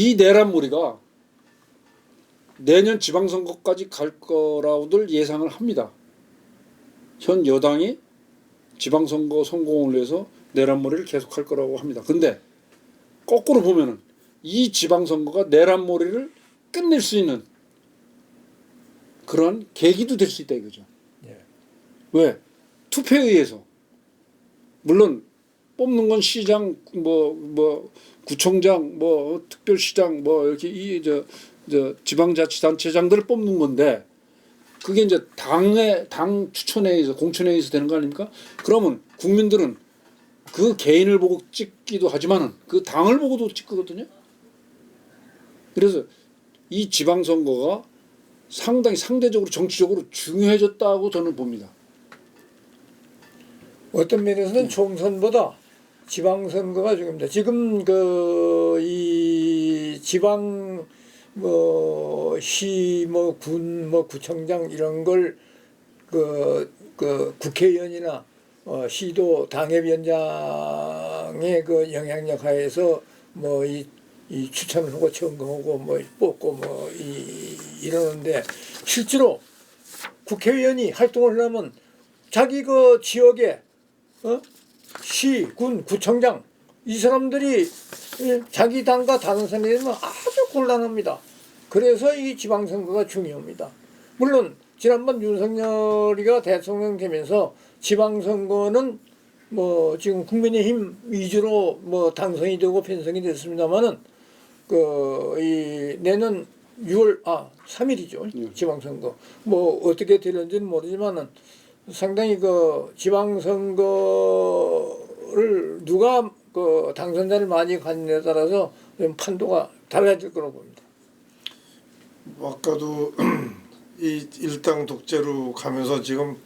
이 내란몰이가 내년 지방선거까지 갈 거라고들 예상을 합니다. 현 여당이 지방선거 성공을 위해서 내란몰이를 계속할 거라고 합니다. 근데 거꾸로 보면은 이 지방선거가 내란몰이를 끝낼 수 있는 그런 계기도 될 수 있다 이거죠. 예. 왜? 투표에 의해서. 물론 뽑는 건 시장, 구청장, 특별시장, 이렇게 지방자치단체장들을 뽑는 건데 그게 이제 당 추천에 의해서 공천에 의해서 되는 거 아닙니까? 그러면 국민들은 그 개인을 보고 찍기도 하지만은 그 당을 보고도 찍거든요. 그래서 이 지방선거가 상당히 상대적으로 정치적으로 중요해졌다고 저는 봅니다. 어떤 면에서는 총선보다 지방선거가 중요합니다. 지금 이 지방 시 군 구청장 이런 걸 국회의원이나 시도 당협위원장의 그 영향력 하에서 이 추천을 하고 점검하고 뽑고 이러는데 실제로 국회의원이 활동을 하려면 자기 그 지역에 시, 군, 구청장 이 사람들이 자기 당과 다른 사람이 되면 아주 곤란합니다. 그래서 이 지방선거가 중요합니다. 물론 지난번 윤석열이가 대통령 되면서 지방선거는 지금 국민의힘 위주로 당선이 되고 편성이 됐습니다만은 이 내년 6월 3일이죠. 지방선거 어떻게 되는지는 모르지만은 상당히 지방선거를 누가 당선자를 많이 갖느냐에 따라서 좀 판도가 달라질 거라고 봅니다. 아까도 이 일당 독재로 가면서 지금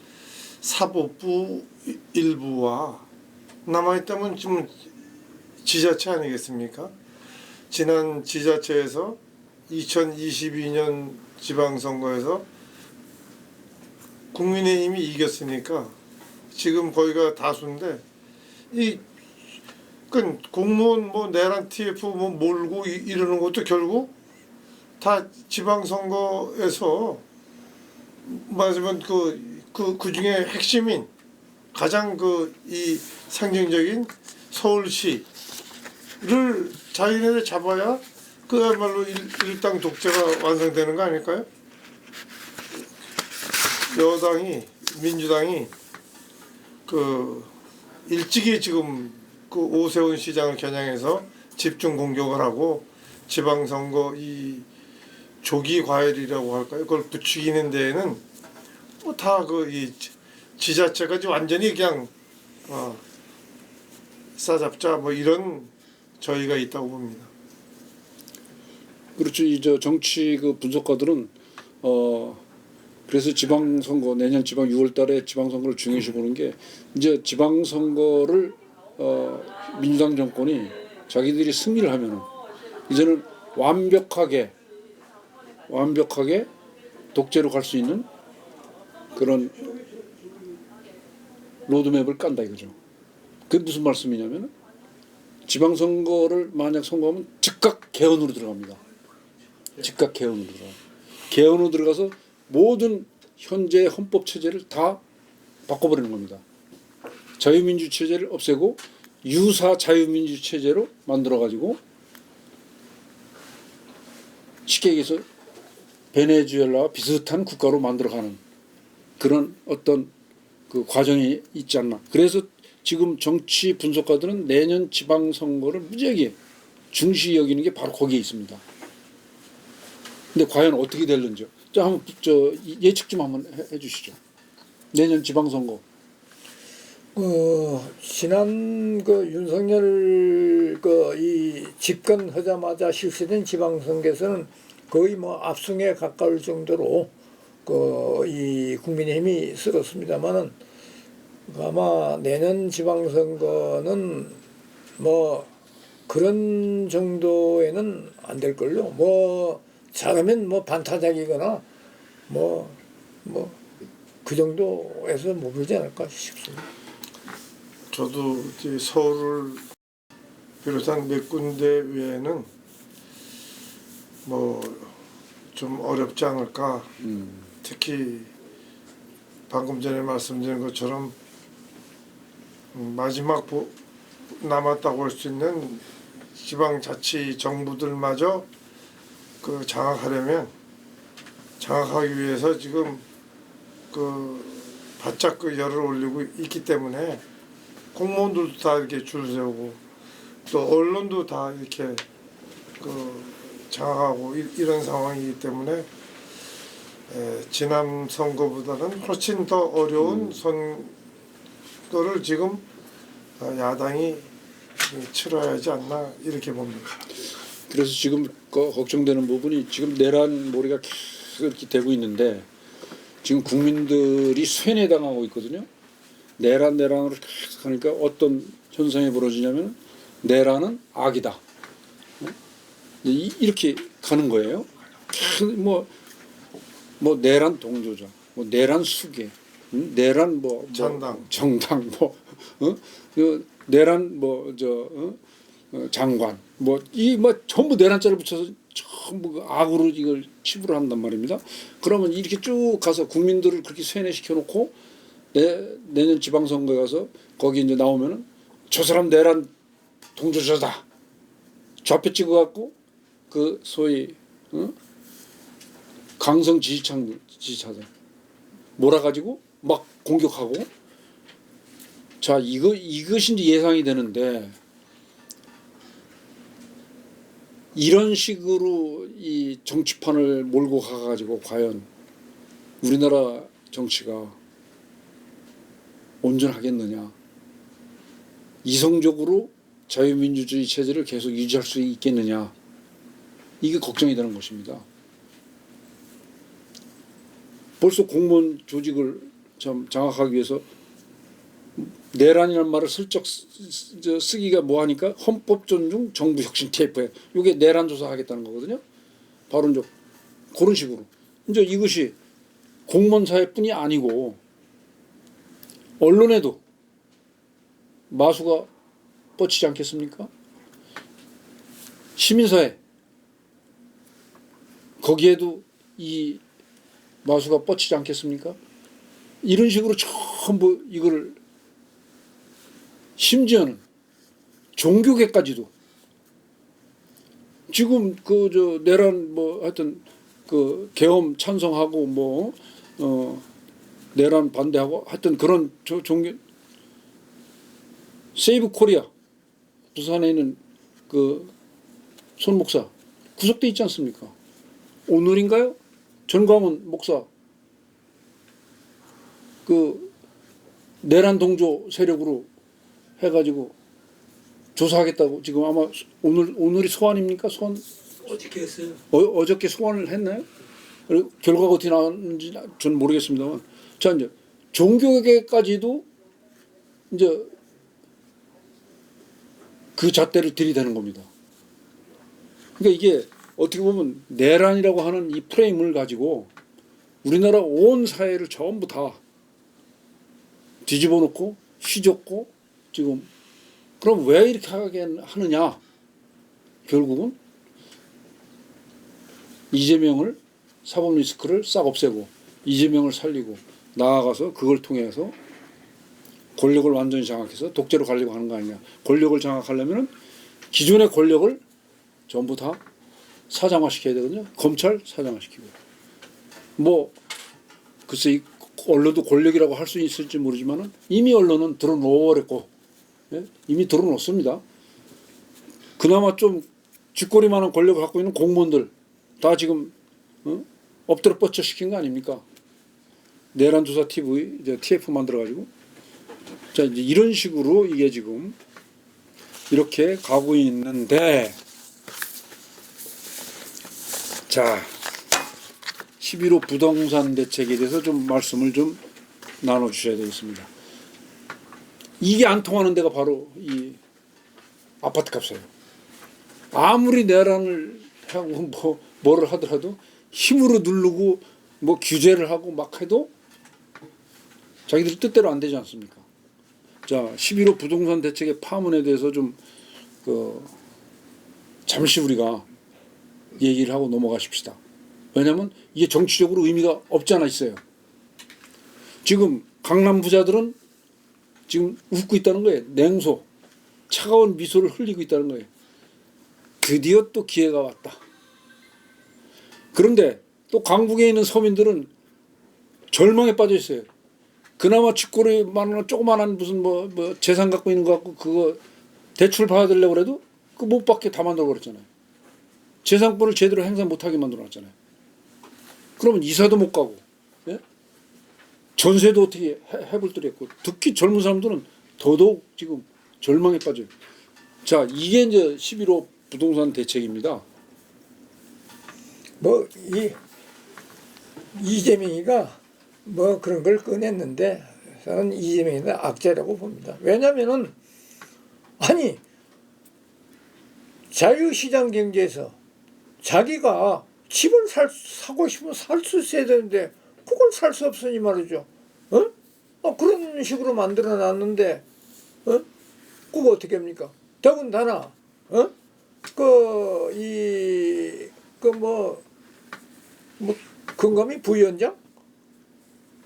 사법부 일부와 남아있다면 지금 지자체 아니겠습니까? 지난 지자체에서 2022년 지방선거에서 국민의힘이 이겼으니까 지금 거기가 다수인데 공무원 내란 TF 몰고 이러는 것도 결국 다 지방선거에서 말하자면 그 중에 핵심인 가장 이 상징적인 서울시를 자기네들 잡아야 그야말로 일당 독재가 완성되는 거 아닐까요? 민주당이 일찍이 지금 오세훈 시장을 겨냥해서 집중 공격을 하고 지방선거 이 조기 과열이라고 할까요? 그걸 부추기는 데에는 다 이 지자체까지 완전히 그냥 싸잡자 이런 저희가 있다고 봅니다. 그렇죠. 정치 분석가들은 그래서 지방선거 내년 6월달에 지방선거를 중요시 보는 게 이제 지방선거를 민주당 정권이 자기들이 승리를 하면은 이제는 완벽하게 독재로 갈 수 있는 그런 로드맵을 깐다 이거죠. 그게 무슨 말씀이냐면 지방선거를 만약 선거하면 즉각 개헌으로 들어갑니다. 즉각 개헌으로 들어가. 개헌으로 들어가서 모든 현재 헌법 체제를 다 바꿔버리는 겁니다. 자유민주 체제를 없애고 유사 자유민주 체제로 만들어가지고 쉽게 얘기해서 베네수엘라와 비슷한 국가로 만들어가는 그런 어떤 과정이 있지 않나. 그래서 지금 정치 분석가들은 내년 지방선거를 무지하게 중시 여기는 게 바로 거기에 있습니다. 근데 과연 어떻게 될는지요? 한번 예측 좀 한번 해주시죠. 내년 지방선거. 지난 윤석열 이 집권하자마자 실시된 지방선거에서는 거의 압승에 가까울 정도로 이 국민의힘이 쓸었습니다만은 아마 내년 지방선거는 그런 정도에는 안 될 걸요. 잘하면 반타작이거나 그 정도에서 머물지 않을까 싶습니다. 저도 이제 서울을 비롯한 몇 군데 외에는 뭐 좀 어렵지 않을까. 특히 방금 전에 말씀드린 것처럼 마지막 남았다고 할 수 있는 지방자치 정부들마저 그 장악하기 위해서 지금 그 바짝 그 열을 올리고 있기 때문에 공무원들도 다 이렇게 줄 세우고 또 언론도 다 이렇게 그 장악하고 이런 상황이기 때문에 지난 선거보다는 훨씬 더 어려운 선거를 지금 야당이 치러야 하지 않나 이렇게 봅니다. 그래서 지금 걱정되는 부분이 지금 내란 몰이가 계속 이렇게 되고 있는데 지금 국민들이 쇠뇌당하고 있거든요. 내란으로 계속 하니까 어떤 현상이 벌어지냐면 내란은 악이다. 이렇게 가는 거예요. 뭐 내란 동조자, 뭐 내란 수계, 내란 정당 그 내란 장관 전부 내란자를 붙여서 전부 악으로 이걸 치부를 한단 말입니다. 그러면 이렇게 쭉 가서 국민들을 그렇게 쇠뇌시켜 놓고 내년 지방선거에 가서 거기 이제 나오면은 저 사람 내란 동조자다. 좌표 찍어갖고 그 소위 강성 지지자들 몰아가지고 막 공격하고 자 이것이 이제 예상이 되는데 이런 식으로 이 정치판을 몰고 가가지고 과연 우리나라 정치가 온전하겠느냐 이성적으로 자유민주주의 체제를 계속 유지할 수 있겠느냐 이게 걱정이 되는 것입니다. 벌써 공무원 조직을 참 장악하기 위해서 내란이라는 말을 슬쩍 쓰기가 뭐하니까 헌법 존중 정부 혁신 TF에 이게 내란 조사하겠다는 거거든요. 바로 이제 그런 식으로 이제 이것이 공무원 사회뿐이 아니고 언론에도 마수가 뻗치지 않겠습니까? 시민사회 거기에도 이 마수가 뻗치지 않겠습니까? 이런 식으로 전부 이걸 심지어는 종교계까지도 지금 내란 하여튼 그 계엄 찬성하고 내란 반대하고 하여튼 그런 종교 세이브 코리아 부산에 있는 그 손 목사 구속돼 있지 않습니까? 오늘인가요? 전광훈 목사 그 내란 동조 세력으로 해가지고 조사하겠다고 지금 아마 오늘이 소환입니까? 소환 어떻게 했어요? 어저께 소환을 했나요? 그리고 결과가 어떻게 나왔는지 저는 모르겠습니다만 자 이제 종교계까지도 이제 그 잣대를 들이대는 겁니다. 그러니까 이게 어떻게 보면 내란이라고 하는 이 프레임을 가지고 우리나라 온 사회를 전부 다 뒤집어 놓고 휘젓고 지금 그럼 왜 이렇게 하게 하느냐 결국은 이재명을 사법 리스크를 싹 없애고 이재명을 살리고 나아가서 그걸 통해서 권력을 완전히 장악해서 독재로 가려고 하는 거 아니냐. 권력을 장악하려면 기존의 권력을 전부 다 사장화시켜야 되거든요. 검찰 사장화시키고 글쎄 언론도 권력이라고 할 수 있을지 모르지만 이미 언론은 드러놓아버렸고 이미 드러놓습니다. 그나마 좀 쥐꼬리만한 권력을 갖고 있는 공무원들 다 지금 엎드려 뻗쳐 시킨 거 아닙니까? 내란조사 TV 이제 TF 만들어가지고 자 이제 이런 식으로 이게 지금 이렇게 가고 있는데 자 11호 부동산 대책에 대해서 좀 말씀을 좀 나눠주셔야 되겠습니다. 이게 안 통하는 데가 바로 이 아파트 값이에요. 아무리 내란을 하고 뭐를 하더라도 힘으로 누르고 규제를 하고 막 해도 자기들 뜻대로 안 되지 않습니까? 자 11호 부동산 대책의 파문에 대해서 좀 잠시 우리가 얘기를 하고 넘어가십시다. 왜냐하면 이게 정치적으로 의미가 없지 않아 있어요. 지금 강남 부자들은 지금 웃고 있다는 거예요. 냉소, 차가운 미소를 흘리고 있다는 거예요. 드디어 또 기회가 왔다. 그런데 또 강북에 있는 서민들은 절망에 빠져 있어요. 그나마 쥐꼬리만한 조그만한 무슨 뭐 재산 갖고 있는 거 갖고 그거 대출 받으려고 그래도 그 못 받게 다 만들어 버렸잖아요. 재산권을 제대로 행사 못하게 만들어 놨잖아요. 그러면 이사도 못 가고, 예? 전세도 어떻게 해볼 듯 했고, 특히 젊은 사람들은 더더욱 지금 절망에 빠져요. 자, 이게 이제 11호 부동산 대책입니다. 뭐 이재명이가 뭐 그런 걸 꺼냈는데 저는 이재명이는 악재라고 봅니다. 왜냐면은 아니 자유시장 경제에서 자기가 집을 사고 싶으면 살 수 있어야 되는데 그걸 살 수 없으니 말이죠. 그런 식으로 만들어 놨는데 그거 어떻게 합니까? 더군다나 금감이 부위원장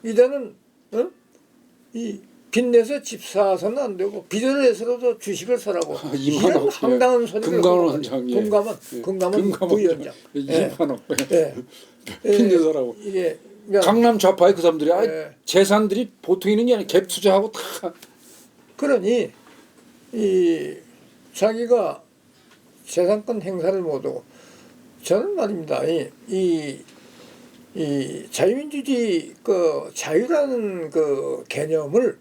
이제는 이 빚내서 집 사서는 안 되고 빚을 내서라도 주식을 사라고 이런 황당한 소리를 금감원 원장, 금감원 부위원장 이만원 예. 빚내서라고 이게 강남 좌파의 그 사람들이 예. 재산들이 보통 있는 게 아니라 갭 투자하고 다 그러니 이 자기가 재산권 행사를 못하고 저는 말입니다. 이 자유민주주의 그 자유라는 그 개념을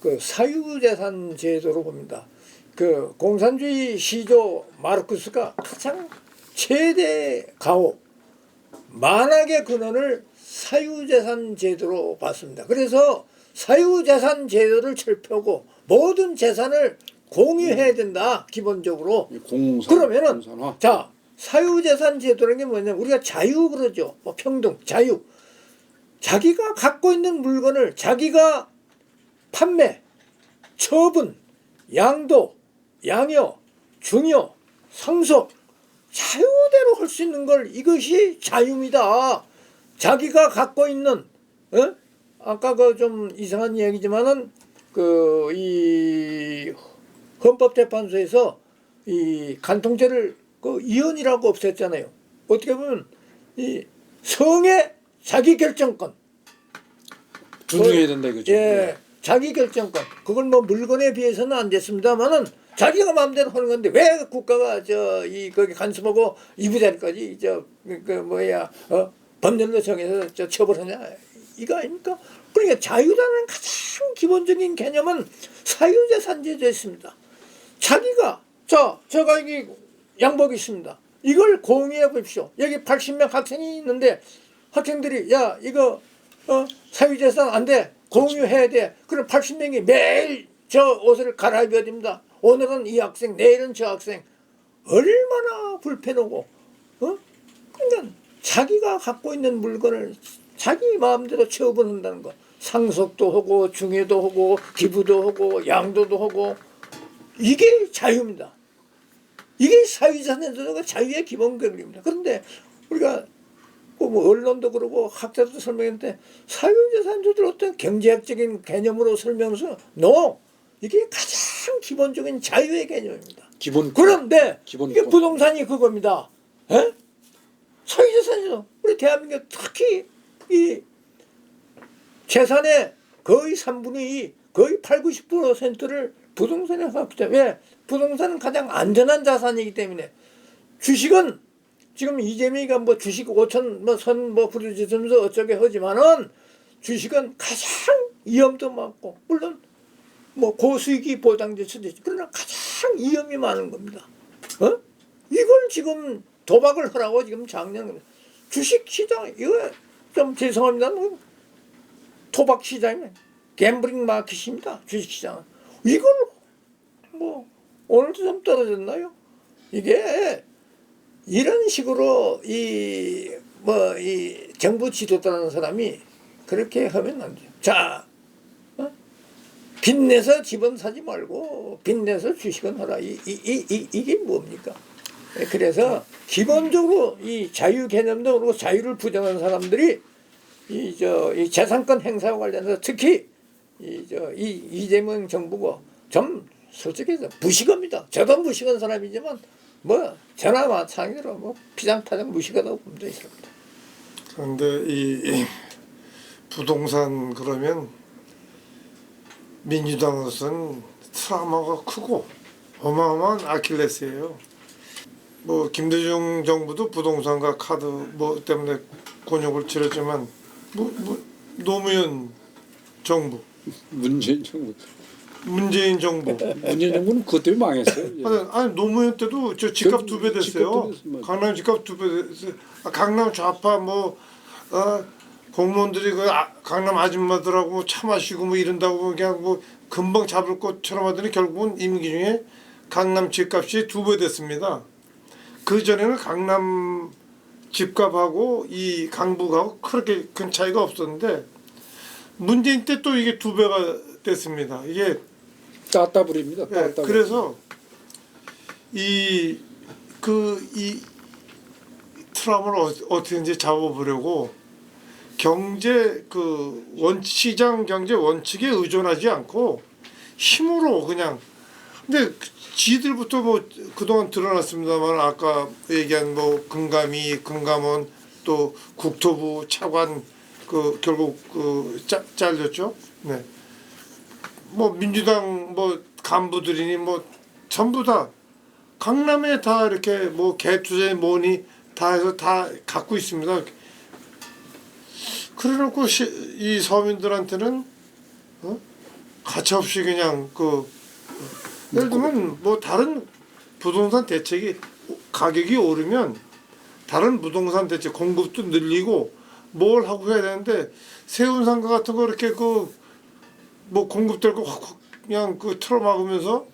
그 사유재산 제도로 봅니다. 그 공산주의 시조 마르크스가 가장 최대 가오 만악의 근원을 사유재산 제도로 봤습니다. 그래서 사유재산 제도를 철폐하고 모든 재산을 공유해야 된다. 기본적으로. 그러면은 공산화. 자 사유재산 제도라는 게 뭐냐면 우리가 자유 그러죠. 뭐 평등, 자유. 자기가 갖고 있는 물건을 자기가 판매, 처분, 양도, 양여, 중여, 상속 자유대로 할 수 있는 걸 이것이 자유입니다. 자기가 갖고 있는 아까 그 좀 이상한 이야기지만은 이 헌법재판소에서 이 간통죄를 그 이혼이라고 없앴잖아요. 어떻게 보면 이 성의 자기 결정권 존중해야 된다 이거죠. 예, 자기 결정권. 그걸 뭐 물건에 비해서는 안 됐습니다만은 자기가 마음대로 하는 건데 왜 국가가 거기 간섭하고 이부자리까지 법률로 정해서 처벌하냐 이거 아닙니까? 그러니까 자유라는 가장 기본적인 개념은 사유재산 제도였습니다. 자기가 제가 여기 양복이 있습니다. 이걸 공유해 보십시오. 여기 80명 학생이 있는데 학생들이 야 이거 사유재산 안 돼. 공유해야 돼. 그럼 80명이 매일 저 옷을 갈아입어야 됩니다. 오늘은 이 학생, 내일은 저 학생. 얼마나 불편하고 그러니까 자기가 갖고 있는 물건을 자기 마음대로 처분한다는 거. 상속도 하고 중해도 하고 기부도 하고 양도도 하고 이게 자유입니다. 이게 사유재산제도가 자유의 기본 경리입니다. 그런데 우리가 뭐 언론도 그러고 학자도 설명했는데 사유재산제도를 어떤 경제학적인 개념으로 설명해서 이게 가장 기본적인 자유의 개념입니다. 그런데 이게 부동산이 그겁니다. 사유재산제도 우리 대한민국 특히 이 재산의 거의 3분의 2 거의 80~90%를 부동산에 갖고 있다. 왜? 부동산은 가장 안전한 자산이기 때문에 주식은 지금 이재명이가 뭐 주식 5천 선 부르짖으면서 어쩌게 하지만은 주식은 가장 위험도 많고 물론 뭐 고수익이 보장될 수도 있지. 그러나 가장 위험이 많은 겁니다. 이걸 지금 도박을 하라고 지금 장난 주식 시장 이거 좀 죄송합니다. 토박 시장이네. 갬블링 마켓입니다. 주식 시장은. 이걸 뭐 오늘도 좀 떨어졌나요? 이게 이런 식으로 이 정부 지도자라는 사람이 그렇게 하면 안 돼요. 자, 빚내서 집은 사지 말고 빚내서 주식은 하라. 이게 뭡니까? 그래서 기본적으로 이 자유 개념도 그렇고 자유를 부정하는 사람들이 이 재산권 행사와 관련해서 특히 이재명 정부가 좀 솔직히 무식합니다. 저도 무식한 사람이지만 뭐 저나 마찬가지로 뭐 피장타장 무식하다고 봅니다. 이 사람들. 그런데 이 부동산 그러면 민주당으로서는 트라우마가 크고 어마어마한 아킬레스예요. 뭐 김대중 정부도 부동산과 카드 뭐 때문에 곤욕을 치렀지만 노무현 정부, 문재인 정부. 문재인 정부. 문재인 정부는 그것 때문에 망했어요. 아니 노무현 때도 저 집값 2배 됐어요. 집값 2배 됐어요. 강남 집값 2배 됐어요. 강남 좌파 공무원들이 강남 아줌마들하고 뭐 차 마시고 뭐 이런다고 그냥 뭐 금방 잡을 것처럼 하더니 결국은 임기 중에 강남 집값이 2배 됐습니다. 그 전에는 강남 집값하고 이 강북하고 그렇게 큰 차이가 없었는데 문재인 때 또 이게 2배가 됐습니다. 이게 따따블입니다. 따따블. 그래서 이 트라우마를 어떻게든지 잡아보려고 경제 시장 경제 원칙에 의존하지 않고 힘으로 그냥 근데 지들부터 뭐 그동안 드러났습니다만 아까 얘기한 뭐 금감원 또 국토부 차관 결국 잘렸죠. 네. 뭐 민주당 뭐 간부들이니 뭐 전부 다 강남에 다 이렇게 뭐 개투자에 뭐니 다 해서 다 갖고 있습니다. 그래놓고 이 서민들한테는 가차없이 그냥 예를 들면 뭐 다른 부동산 대책이 가격이 오르면 다른 부동산 대책 공급도 늘리고 뭘 하고 해야 되는데 세운상가 같은 거 이렇게 뭐 공급될 거 그냥 틀어막으면서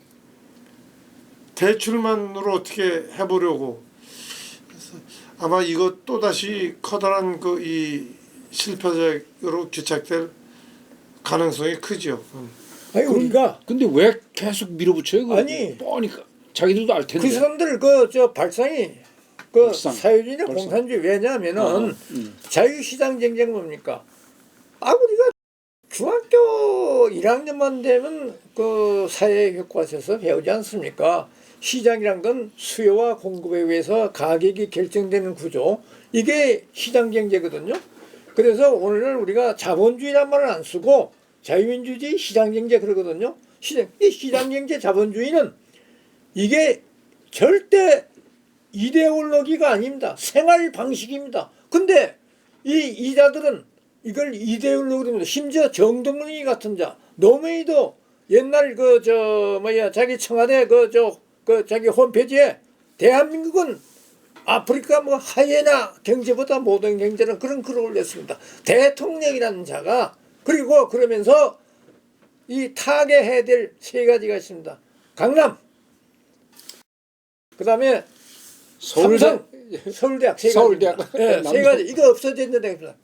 대출만으로 어떻게 해보려고 그래서 아마 이거 또 다시 커다란 이 실패작으로 귀착될 가능성이 크죠. 아니 우리가 근데 왜 계속 밀어붙여요? 그거? 아니. 뻔히 자기들도 알 텐데. 그 사람들 발상이 발상. 사회주의나 발상. 공산주의 왜냐하면은 자유시장 경쟁 뭡니까? 우리가 중학교 1학년만 되면 사회교과서에서 배우지 않습니까? 시장이란 건 수요와 공급에 의해서 가격이 결정되는 구조. 이게 시장 경제거든요. 그래서 오늘날 우리가 자본주의란 말을 안 쓰고 자유민주주의 시장 경제 그러거든요. 이 시장 경제 자본주의는 이게 절대 이데올로기가 아닙니다. 생활 방식입니다. 근데 이자들은 이걸 이데올로기로 심지어 정동훈이 같은 자, 노무현도 옛날 자기 청와대 자기 홈페이지에 대한민국은 아프리카 뭐 하이에나 경제보다 모든 경제는 그런 글을 올렸습니다. 대통령이라는 자가 그리고 그러면서 이 타개해야 될 세 가지가 있습니다. 강남, 그 다음에 삼성, 서울대학 세 가지입니다. 네, 세 가지 이거 없어져야 됩니다.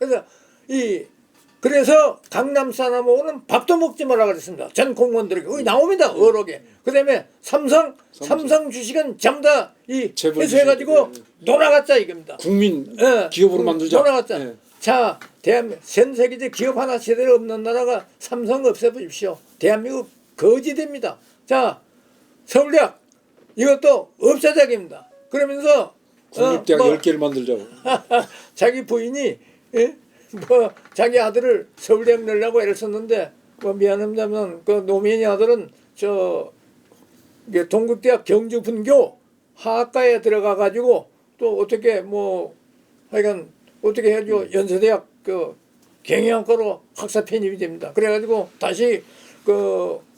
그래서 강남 사람하고는 밥도 먹지 말라 그랬습니다. 전 공무원들에게 여기 나옵니다. 어록에. 그다음에 삼성 주식은 전부 다 회수해가지고 놀아갔자 이겁니다. 국민 예, 기업으로 만들자. 놀아갔자. 예. 자, 대한민국 전 세계적 기업 하나 제대로 없는 나라가 삼성 없애보십시오. 대한민국 거지됩니다. 자, 서울대학 이것도 없애자기입니다. 그러면서 국립대학 10개를 만들자고. 자기 부인이 자기 아들을 서울대학 넣으려고 애를 썼는데 미안합니다만 노무현이 아들은 동국대학 경주분교 하학과에 들어가 가지고 또 어떻게 하여간 어떻게 해가지고 연세대학 경영학과로 학사 편입이 됩니다. 그래가지고 다시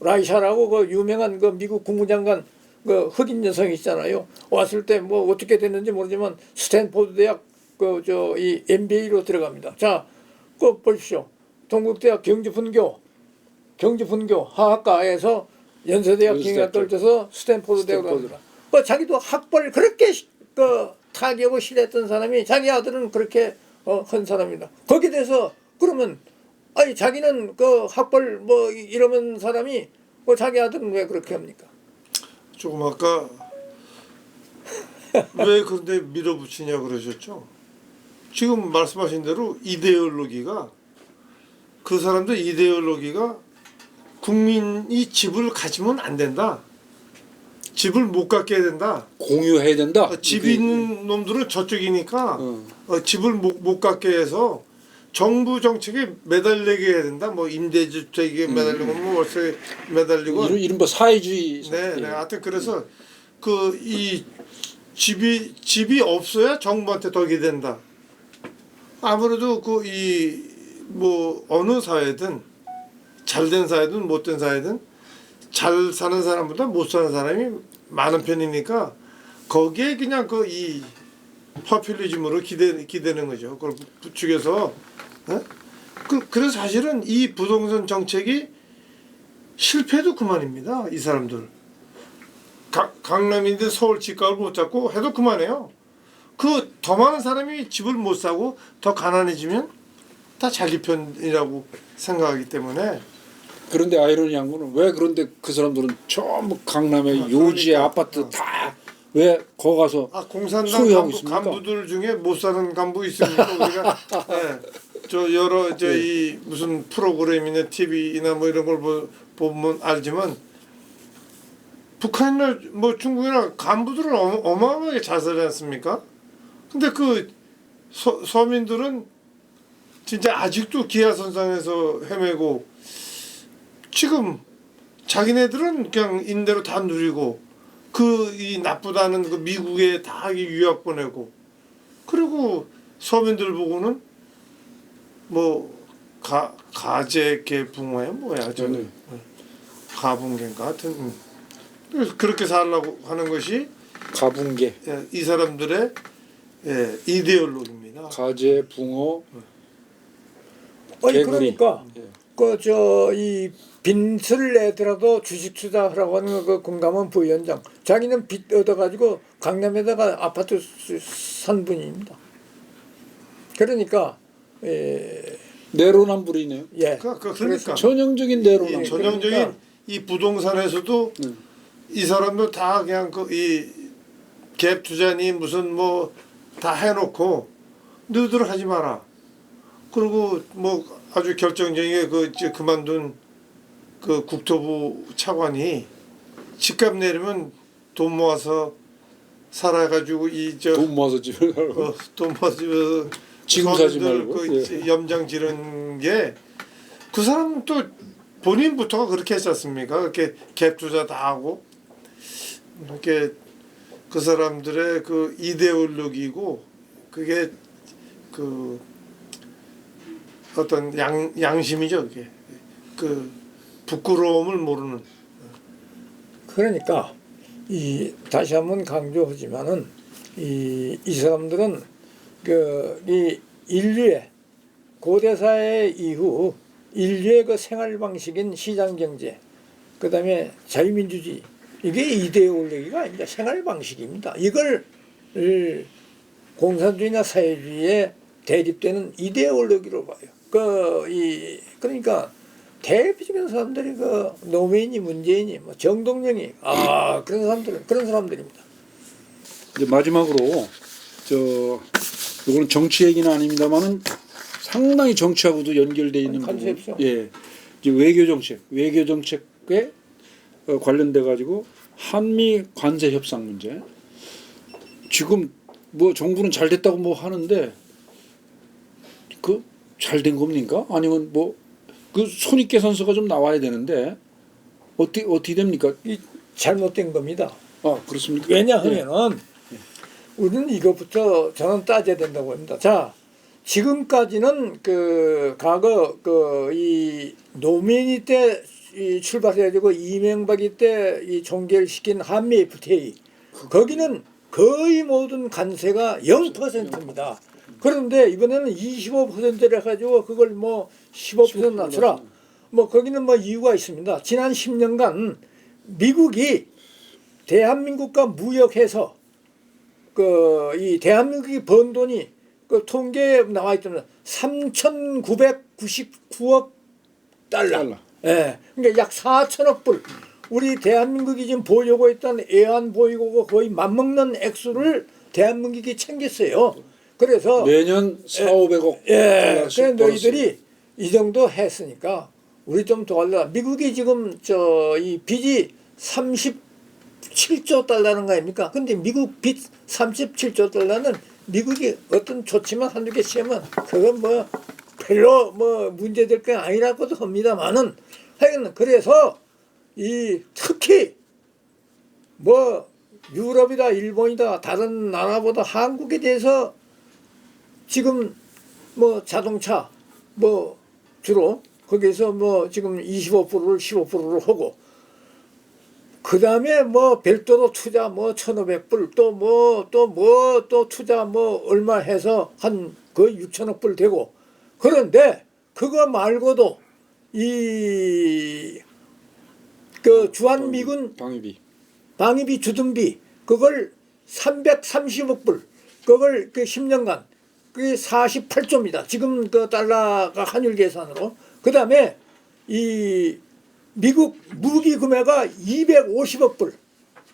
라이샤라고 유명한 미국 국무장관 흑인 여성이 있잖아요. 왔을 때 어떻게 됐는지 모르지만 스탠포드 대학 이 MBA로 들어갑니다. 자, 보십시오. 동국대학 경주분교 하학과에서 연세대학 경영학과를 떠서 스탠포드 대학으로 갑니다. 자기도 학벌 그렇게 타개하고 싫어했던 사람이 자기 아들은 그렇게 한 사람이다. 거기에 대해서 그러면 자기는 학벌 이러면 사람이 자기 아들은 왜 그렇게 합니까? 조금 아까 왜 그런데 밀어붙이냐 그러셨죠? 지금 말씀하신 대로 이데올로기가 그 사람들 이데올로기가 국민이 집을 가지면 안 된다. 집을 못 갖게 해야 된다. 공유해야 된다. 집이 있는 놈들은 저쪽이니까 어. 집을 못 갖게 해서 정부 정책에 매달리게 해야 된다. 뭐 임대주택에 매달리고 뭐 월세 매달리고 이른바 사회주의. 네, 네. 하여튼 그래서 그 이 집이 없어야 정부한테 덕이 된다. 아무래도 그 이 뭐 어느 사회든 잘된 사회든 못된 사회든 잘 사는 사람보다 못 사는 사람이 많은 편이니까 거기에 그냥 그 이 포퓰리즘으로 기대는 거죠. 그걸 부추겨서 그래서 사실은 이 부동산 정책이 실패도 그만입니다. 이 사람들 강남인데 서울 집값을 못 잡고 해도 그만해요. 그 더 많은 사람이 집을 못 사고 더 가난해지면 다 자기 편이라고 생각하기 때문에 그런데 아이러니한 거는 왜 그런데 그 사람들은 전부 강남의 요지의 그러니까. 아파트 다 왜 거기 가서 공산당 소유하고 있습니까? 간부들 중에 못 사는 간부 있습니까? 우리가 저 여러 이 무슨 프로그램이나 TV나 뭐 이런 걸 보면 알지만 북한이나 뭐 중국이나 간부들은 어마어마하게 잘 살지 않습니까? 근데 그 서민들은 진짜 아직도 기하선상에서 헤매고 지금 자기네들은 그냥 임대로 다 누리고 그 이 나쁘다는 그 미국에 다 유학 보내고 그리고 서민들 보고는 뭐 가재개 붕어야 뭐야 저 네. 가붕괴인가 하여튼 그래서 그렇게 살라고 하는 것이 가붕괴, 이 사람들의 이데올로기입니다. 가재, 붕어, 아니 개구리. 그러니까 예. 그 저 이 빚을 내더라도 주식 투자하라고 하는 그 금감원 부위원장 자기는 빚 얻어가지고 강남에다가 아파트 산 분입니다. 그러니까 내로남불이네요. 예. 그러니까 전형적인 이 내로남불. 전형적인 그러니까. 이 부동산에서도 이 사람들 다 그냥 그 이 갭 투자니 무슨 뭐 다 해놓고 너희들 하지 마라. 그리고 뭐 아주 결정적인 그 그만둔 그 국토부 차관이 집값 내리면 돈 모아서 살아가지고 돈 모아서 집을 살고. 돈 모아서 지금 사지 서민들 말고. 그 예. 염장 지른 게 그 사람은 또 본인부터가 그렇게 했지 않습니까? 그렇게 갭 투자 다 하고 이렇게 그 사람들의 그 이데올로기고 그게 그 어떤 양심이죠. 그게 그 부끄러움을 모르는. 그러니까 이 다시 한번 강조하지만은 이 사람들은 그 이 인류의 고대사회 이후 인류의 그 생활 방식인 시장 경제, 그다음에 자유민주주의 이게 이데올로기가 아닙니다. 생활 방식입니다. 이걸 공산주의나 사회주의에 대립되는 이데올로기로 봐요. 그러니까 대표적인 사람들이 그 노무현이 문재인이 뭐 정동영이 그런 사람들입니다. 이제 마지막으로 이거는 정치 얘기는 아닙니다만은 상당히 정치하고도 연결돼 있는 부분. 간주해보세요. 예, 이제 외교 정책에 관련돼 가지고 한미 관세 협상 문제. 지금 뭐 정부는 잘 됐다고 뭐 하는데 그 잘 된 겁니까? 아니면 뭐 그 손익계산서가 좀 나와야 되는데 어떻게 됩니까? 이 잘못된 겁니다. 아 그렇습니까? 왜냐하면은 우리는 이것부터 저는 따져야 된다고 합니다. 자, 지금까지는 그 과거 이 노무현이 때 출발해가지고 이명박이 때 이 종결시킨 한미 FTA 거기는 거의 모든 관세가 0%입니다. 그런데 이번에는 25%를 해가지고 그걸 뭐 15% 낮추라. 뭐 거기는 뭐 이유가 있습니다. 지난 10년간 미국이 대한민국과 무역해서 이 대한민국이 번 돈이 그 통계에 나와 있던 3,999억 달러. 달러. 예. 그러니까 약 4천억 불. 우리 대한민국이 지금 보려고 했던 애완보육하고 거의 맞먹는 액수를 대한민국이 챙겼어요. 그래서 매년 4,500억 예, 달러씩 그래 벌었어요. 너희들이 이 정도 했으니까 우리 좀 도와달라. 미국이 지금 이 빚이 37조 달러는 거 아닙니까? 근데 미국 빚 37조 달러는 미국이 어떤 조치만 한두 개 취하면 그건 뭐 별로 뭐 문제될 게 아니라고도 합니다만은 하여간 그래서 이 특히 뭐 유럽이다 일본이다 다른 나라보다 한국에 대해서 지금 뭐 자동차 뭐 주로 거기서 뭐 지금 25%를 15%를 하고 그 다음에 뭐 별도로 투자 뭐 1,500불 또 투자 뭐 얼마 해서 한 거의 6천억 불 되고 그런데 그거 말고도 이 그 주한미군 방위비 주둔비 그걸 330억 불 그걸 그 10년간 그게 48조입니다. 지금 그 달러가 환율 계산으로. 그 다음에 이 미국 무기 구매가 250억 불.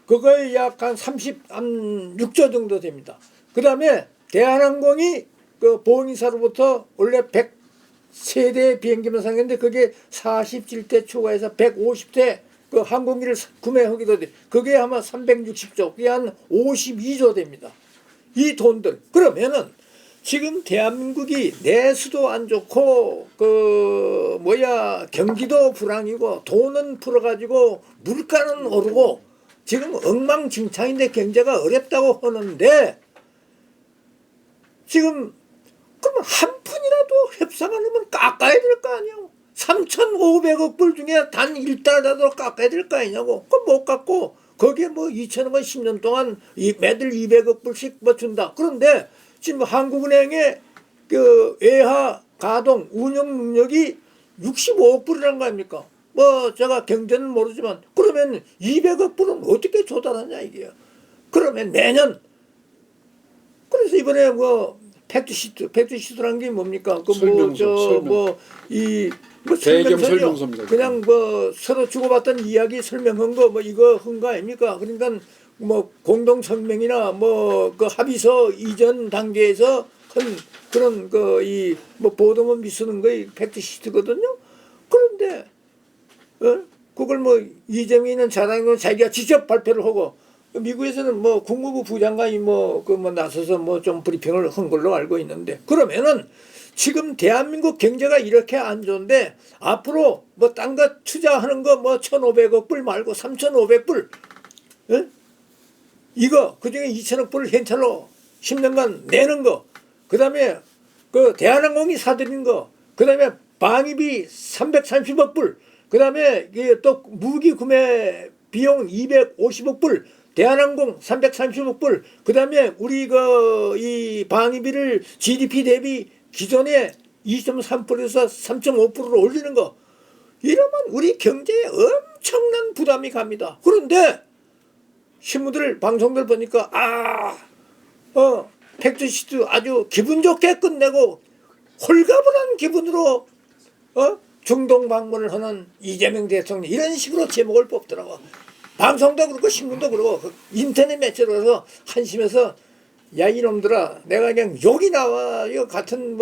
그거에 약 한 36조 정도 됩니다. 그 다음에 대한항공이 그 보잉사로부터 원래 103대 비행기만 상했는데 그게 47대 추가해서 150대 그 항공기를 구매하기도 돼. 그게 아마 360조, 그게 한 52조 됩니다. 이 돈들. 그러면은 지금 대한민국이 내수도 안 좋고 그 경기도 불황이고 돈은 풀어가지고 물가는 오르고 지금 엉망진창인데 경제가 어렵다고 하는데 지금 그러면 한 푼이라도 협상하려면 깎아야 될 거 아니에요. 3,500억 불 중에 단 1달러라도 깎아야 될 거 아니냐고. 그거 못 깎고 거기에 뭐 2천억 원 10년 동안 매달 200억 불씩 뭐 준다. 그런데 지금 한국은행의 그 외화 가동 운영 능력이 65억 불이라는 거 아닙니까? 뭐 제가 경제는 모르지만 그러면 200억 불은 어떻게 조달하냐 이게요. 그러면 매년 그래서 이번에 뭐 팩트시트라는 게 뭡니까? 배경 설명서입니다. 그냥 뭐 서로 주고받던 이야기 설명한 거 뭐 이거 한 거 아닙니까? 그러니까 뭐 공동 성명이나 뭐 그 합의서 이전 단계에서 한 그런 그 뭐 보도문 미쓰는 거이 팩트시트거든요. 그런데 그걸 뭐 이재명이는 자랑은 자기가 직접 발표를 하고 미국에서는 뭐 국무부 부장관이 나서서 뭐 좀 브리핑을 한 걸로 알고 있는데 그러면은 지금 대한민국 경제가 이렇게 안 좋은데 앞으로 뭐 딴 거 투자하는 거 뭐 1,500억 불 말고 3,500불 이거 그중에 2천억 불 현찰로 10년간 내는 거 그다음에 그 대한항공이 사들인 거 그다음에 방위비 330억 불 그다음에 또 무기 구매 비용 250억 불 대한항공 330억 불 그다음에 우리 이 방위비를 GDP 대비 기존에 2.3%에서 3.5%로 올리는 거 이러면 우리 경제에 엄청난 부담이 갑니다. 그런데 신문들 방송들 보니까 팩트시트 아주 기분 좋게 끝내고 홀가분한 기분으로 중동 방문을 하는 이재명 대통령 이런 식으로 제목을 뽑더라고. 방송도 그렇고 신문도 그렇고 인터넷 매체로 해서 한심해서 야 이놈들아 내가 그냥 욕이 나와 이거 같은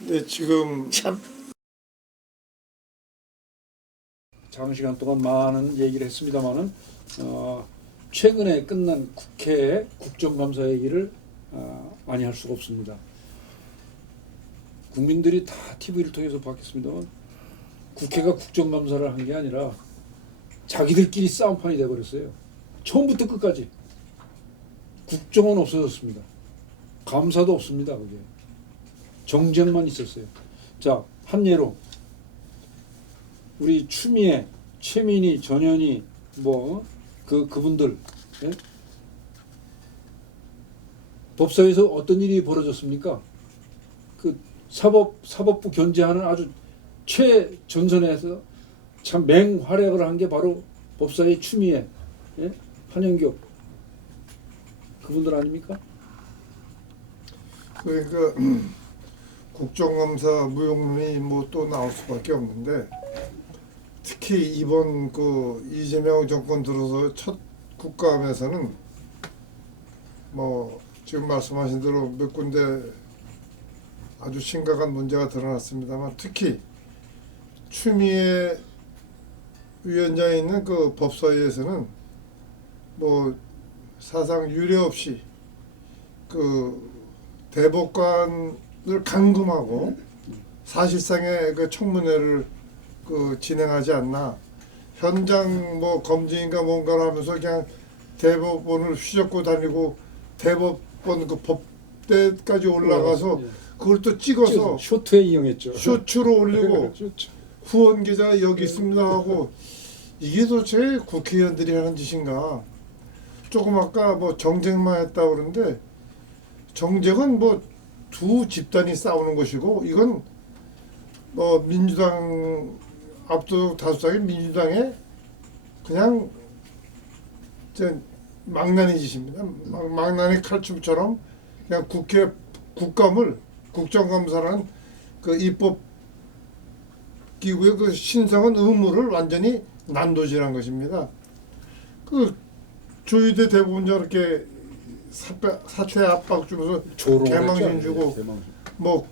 네 지금 참 장시간 동안 많은 얘기를 했습니다마는 최근에 끝난 국회 국정감사 얘기를 많이 할 수가 없습니다. 국민들이 다 TV를 통해서 봤겠습니다만 국회가 국정감사를 한 게 아니라 자기들끼리 싸움판이 돼버렸어요. 처음부터 끝까지 국정은 없어졌습니다. 감사도 없습니다. 그게 정쟁만 있었어요. 자, 한 예로 우리 추미애, 최민희, 전현희 그분들 법사위에서 어떤 일이 벌어졌습니까? 그 사법부 견제하는 아주 최전선에서 참 맹활약을 한 게 바로 법사위 추미애, 한영교 그분들 아닙니까? 그러니까 국정감사 무용론이 뭐 또 나올 수밖에 없는데 특히 이번 그 이재명 정권 들어서 첫 국감에서는 뭐 지금 말씀하신 대로 몇 군데 아주 심각한 문제가 드러났습니다만 특히 추미애 위원장이 있는 그 법사위에서는 뭐 사상 유례 없이 그 대법관을 감금하고 사실상의 그 청문회를 그 진행하지 않나. 현장 뭐 검증인가 뭔가를 하면서 그냥 대법원을 휘젓고 다니고 대법원 그 법대까지 올라가서 그걸 또 찍어서 쇼트에 이용했죠. 쇼츠로 올리고 쇼츠. 후원 기자 여기 있습니다 하고 이게 도대체 국회의원들이 하는 짓인가. 조금 아까 뭐 정쟁만 했다고 그러는데 정쟁은 뭐 두 집단이 싸우는 것이고 이건 뭐 민주당 압도적 다수당의 민주당의 그냥 망나니 짓입니다. 망나니 칼춤처럼 그냥 국회 국감을 국정감사라는 그 입법 기구의 그 신성한 의무를 완전히 난도질한 것입니다. 그 조희대 대법원장 이렇게 사퇴 압박 주면서 개망신 주고 뭐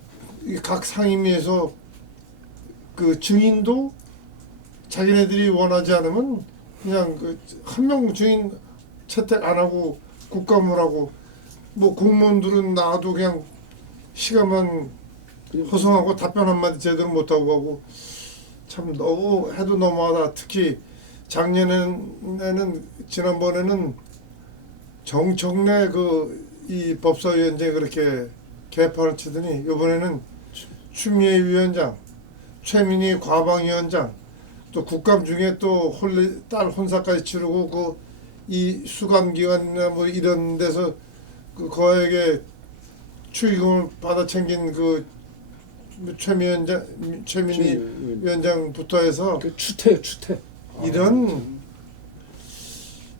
각 상임위에서 그 증인도 자기네들이 원하지 않으면 그냥 그 한 명 증인 채택 안 하고 국감을 하고 뭐 공무원들은 나와도 그냥 시간만 허송하고 답변 한마디 제대로 못하고 가고 참 너무 해도 너무하다. 특히 작년에는 지난번에는 정청래 그 이 법사위원장이 그렇게 개판을 치더니 이번에는 추미애 위원장, 최민희 과방위원장 또 국감 중에 또 딸 혼사까지 치르고 그 이 수감 기관이나 뭐 이런 데서 그 거액의 축의금을 받아 챙긴 그 최민희 위원장부터 해서 그 추태.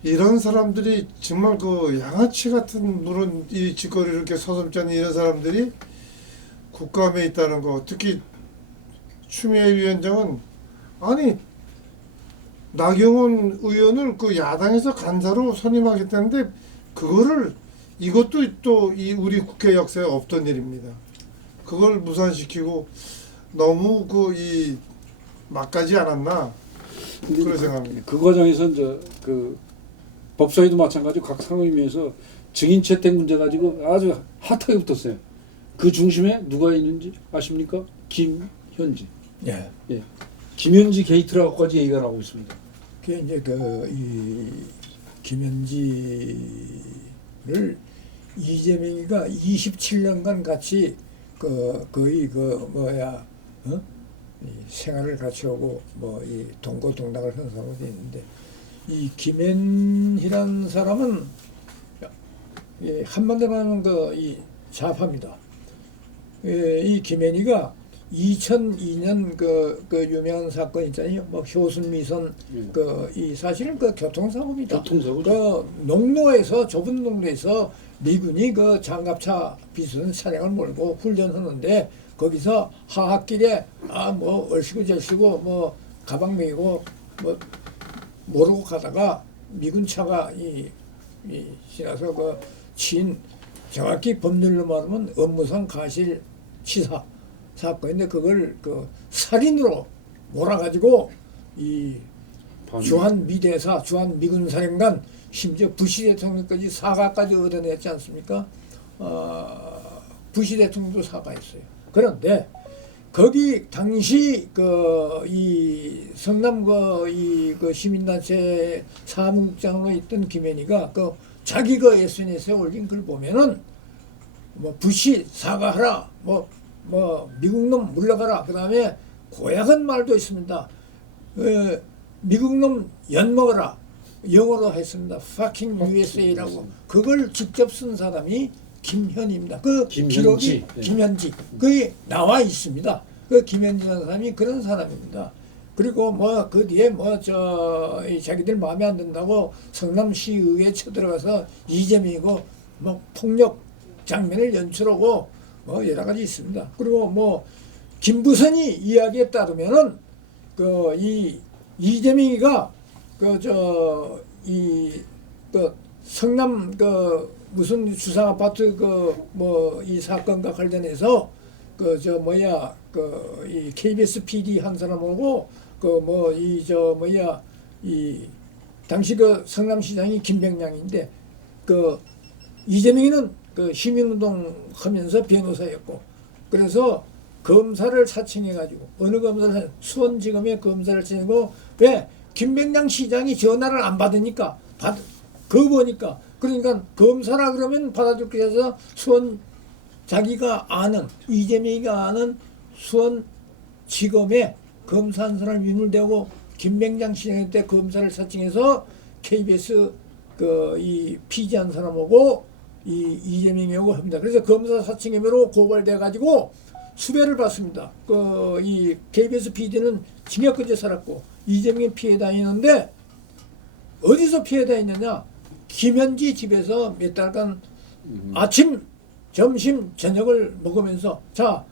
이런 사람들이 정말 그 양아치 같은 물은 이 짓거리를 이렇게 서슴지 않는 이런 사람들이 국감에 있다는 거. 특히 추미애 위원장은 아니 나경원 의원을 그 야당에서 간사로 선임하겠다는데 그거를 이것도 또 이 우리 국회 역사에 없던 일입니다. 그걸 무산시키고 너무 그 이 막가지 않았나 그런 생각합니다. 그 과정에서 이제 그 법사위도 마찬가지 각 상임위에서 증인 채택 문제 가지고 아주 핫하게 붙었어요. 그 중심에 누가 있는지 아십니까? 김현지. 예. 예. 김현지 게이트라고까지 얘기가 나오고 있습니다. 그게 이제 그 이 김현지를 이재명이가 27년간 같이 그 거의 그 뭐야 이 생활을 같이 하고 뭐 이 동고동락을 한 사람이 있는데 이 김현희라는 사람은 이 한마디로 하면 그 이 좌파입니다. 이 김현희가 2002년 그 유명한 사건 있잖아요. 뭐 효순미선 그 이 사실은 그 교통사고입니다. 교통사고죠. 그 농로에서 좁은 농로에서 미군이 그 장갑차 비슷한 차량을 몰고 훈련하는데 거기서 하학길에 뭐 얼씨구절씨구 뭐 가방 메고 뭐 모르고 가다가 미군 차가 이 지나서 그 친 정확히 법률로 말하면 업무상 가실 치사 사건인데 그걸 그 살인으로 몰아가지고 이 주한 미대사, 주한 미군 사령관, 심지어 부시 대통령까지 사과까지 얻어냈지 않습니까? 부시 대통령도 사과했어요. 그런데 거기 당시 그 이 성남 그 시민단체 사무국장으로 있던 김현희가 그 자기 그 SNS에 올린 글 보면은 뭐 부시 사과하라 뭐 미국놈 물러가라. 그 다음에 고약한 말도 있습니다. 미국놈 연 먹어라. 영어로 했습니다. fucking USA라고. 그걸 직접 쓴 사람이 김현희입니다. 그 기록이 김현지. 그게 나와 있습니다. 그 김현지라는 사람이 그런 사람입니다. 그리고 뭐 그 뒤에 뭐 자기들 마음에 안 든다고 성남시의회에 쳐들어가서 이재명이고 뭐 폭력 장면을 연출하고 뭐 여러 가지 있습니다. 그리고 뭐 김부선이 이야기에 따르면은 그 이 이재명이가 그 성남 그 무슨 주상 아파트 그 뭐 이 사건과 관련해서 그 이 KBS PD 한 사람하고 그 뭐 이 당시 그 성남시장이 김병량인데 그 이재명이는 그 시민운동 하면서 변호사였고 그래서 검사를 사칭해가지고 어느 검사를 수원지검의 검사를 지내고 왜 김병량 시장이 전화를 안 받으니까 거부하니까 그러니까 검사라 그러면 받아줄 게 해서 수원 자기가 아는 이재명이가 아는 수원지검에 검사 한 사람을 위물대고 김병량 시장 때 검사를 사칭해서 KBS 그 이 피지한 사람하고 이 이재명이하고 합니다. 그래서 검사 사칭 혐의로 고발돼 가지고 수배를 받습니다. 그 이 KBS PD는 징역까지 살았고 이재명이 피해 다니는데 어디서 피해 다니느냐? 김현지 집에서 몇 달간 아침, 점심, 저녁을 먹으면서 자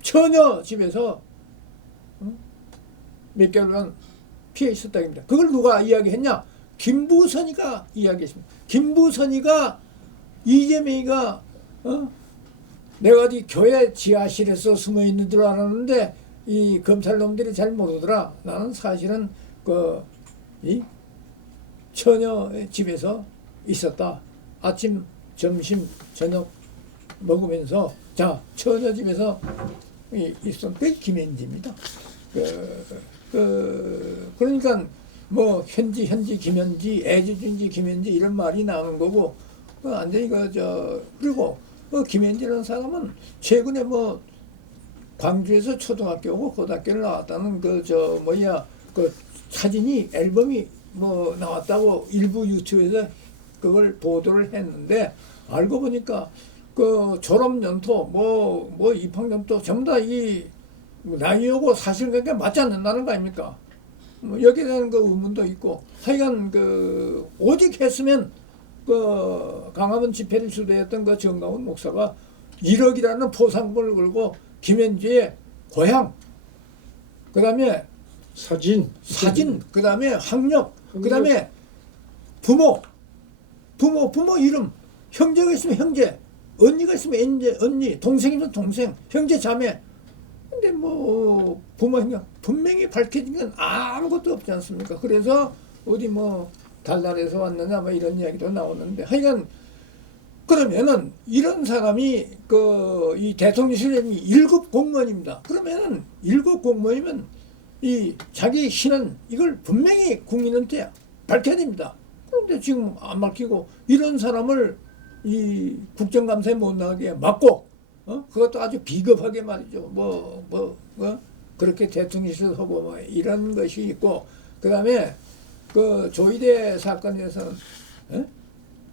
처녀 집에서 몇 개월간 피해 있었다입니다. 그걸 누가 이야기했냐? 김부선이가 이야기했습니다. 김부선이가 이재명이가 내가 어디 교회 지하실에서 숨어 있는 줄 알았는데 이 검찰 놈들이 잘 모르더라. 나는 사실은 이 처녀의 집에서 있었다. 아침, 점심, 저녁 먹으면서 자 처녀 집에서 있었던 게 김현지입니다. 그러니까 뭐 현지 김현지 애지준지 김현지 이런 말이 나오는 거고 완전히 그리고 김현지라는 사람은 최근에 뭐 광주에서 초등학교고 고등학교를 나왔다는 그 사진이 앨범이 뭐 나왔다고 일부 유튜브에서 그걸 보도를 했는데 알고 보니까 그 졸업 연도 뭐 입학 연도 전부 다 이 나이하고 사실관계 맞지 않는다는 거 아닙니까? 뭐 여기에 대한 그 의문도 있고 하여간 그 오직 했으면 그 강화문 집회를 주도했던 그 정가훈 목사가 1억이라는 포상금을 걸고 김현지의 고향 그다음에 사진 그다음에 학력 그다음에 부모 이름 형제가 있으면 형제 언니가 있으면 언니 동생이면 동생 형제 자매 근데 뭐 부모 형님 분명히 밝혀진 건 아무것도 없지 않습니까? 그래서 어디 뭐 달달에서 왔느냐 뭐 이런 이야기도 나오는데 하여간 그러면은 이런 사람이 그 이 대통령실이 1급 공무원입니다. 그러면은 1급 공무원이면 이 자기 신은 이걸 분명히 국민한테 밝혀야 됩니다. 그런데 지금 안 밝히고 이런 사람을 이 국정감사에 못 나가게 막고 그것도 아주 비겁하게 말이죠. 그렇게 대통령실 하고 뭐 이런 것이 있고 그다음에 그 조이대 사건에서는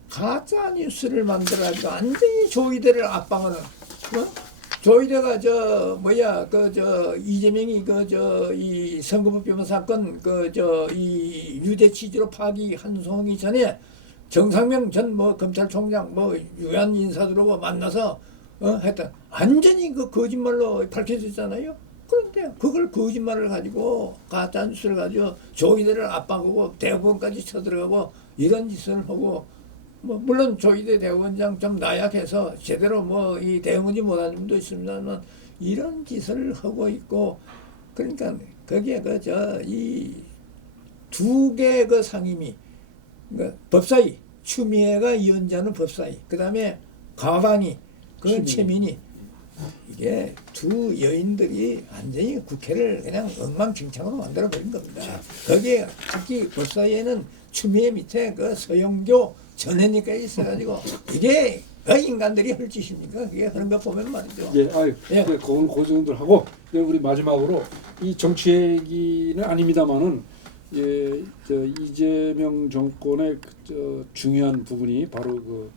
가짜 뉴스를 만들어가지고 완전히 조이대를 압박하는 조이대가 이재명이 이 선거법 사건 이 유대 취지로 파기한 송이 전에 정상명 전 검찰총장 유한 인사들하고 만나서 했던 완전히 그 거짓말로 밝혀졌잖아요. 그런데 그걸 거짓말을 가지고 가짜 뉴스를 가지고 조이대를 압박하고 대법원까지 쳐들어가고 이런 짓을 하고 물론 조이대 대법원장 좀 나약해서 제대로 이 대응하지 못한 점도 있습니다만 이런 짓을 하고 있고 그러니까 거기에 이 두 개 그 상임위 법사위 추미애가 위원장은 법사위 그다음에 가방이 그 최민희 이게 두 여인들이 완전히 국회를 그냥 엉망진창으로 만들어버린 겁니다. 거기에 특히 법사위에는 추미애 밑에 그 서영교 전혜니까 있어가지고 이게 그 인간들이 할 짓입니까? 그게 하는 거 보면 말이죠. 예. 그건 그 정도 하고 우리 마지막으로 이 정치 얘기는 아닙니다만은 이재명 정권의 중요한 부분이 바로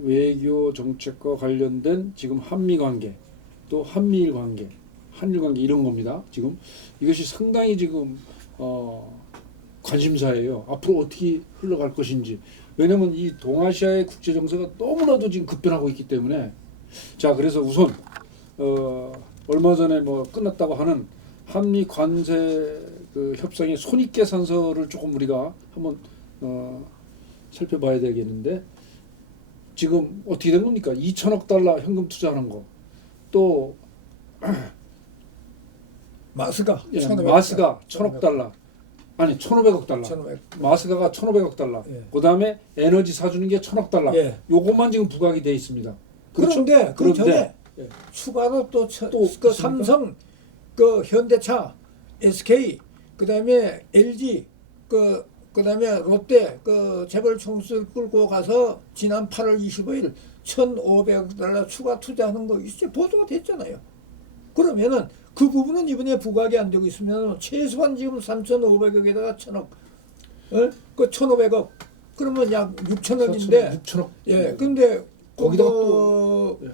외교 정책과 관련된 지금 한미 관계 또 한미일 관계 한일 관계 이런 겁니다. 지금 이것이 상당히 지금 관심사예요. 앞으로 어떻게 흘러갈 것인지. 왜냐하면 이 동아시아의 국제 정세가 너무나도 지금 급변하고 있기 때문에 자 그래서 우선 얼마 전에 끝났다고 하는 한미 관세 그 협상의 손익계산서를 조금 우리가 한번 살펴봐야 되겠는데 지금 어떻게 된 겁니까? 2천억 달러 현금 투자하는 거. 또 마스가 예, 1,500억 마스가 1,000억 달러. 아니 1,500억 달러. 1,500. 마스가가 1,500억 달러. 예. 그다음에 에너지 사주는 게 1,000억 달러. 예. 요것만 지금 부각이 돼 있습니다. 그렇죠? 그런데 그 전에 예. 추가로 또 또 그 있습니까? 삼성, 그 현대차, SK, 그다음에 LG, 그다음에 롯데 그 재벌 총수를 끌고 가서 지난 8월 25일 1,500억 달러 추가 투자하는 거 이제 보도가 됐잖아요. 그러면은 그 부분은 이번에 부각이 안 되고 있으면 최소한 지금 3,500억에다가 1,000억, 그 1,500억 그러면 약 6천억인데 6천억. 예, 근데 거기다가 그 또 예.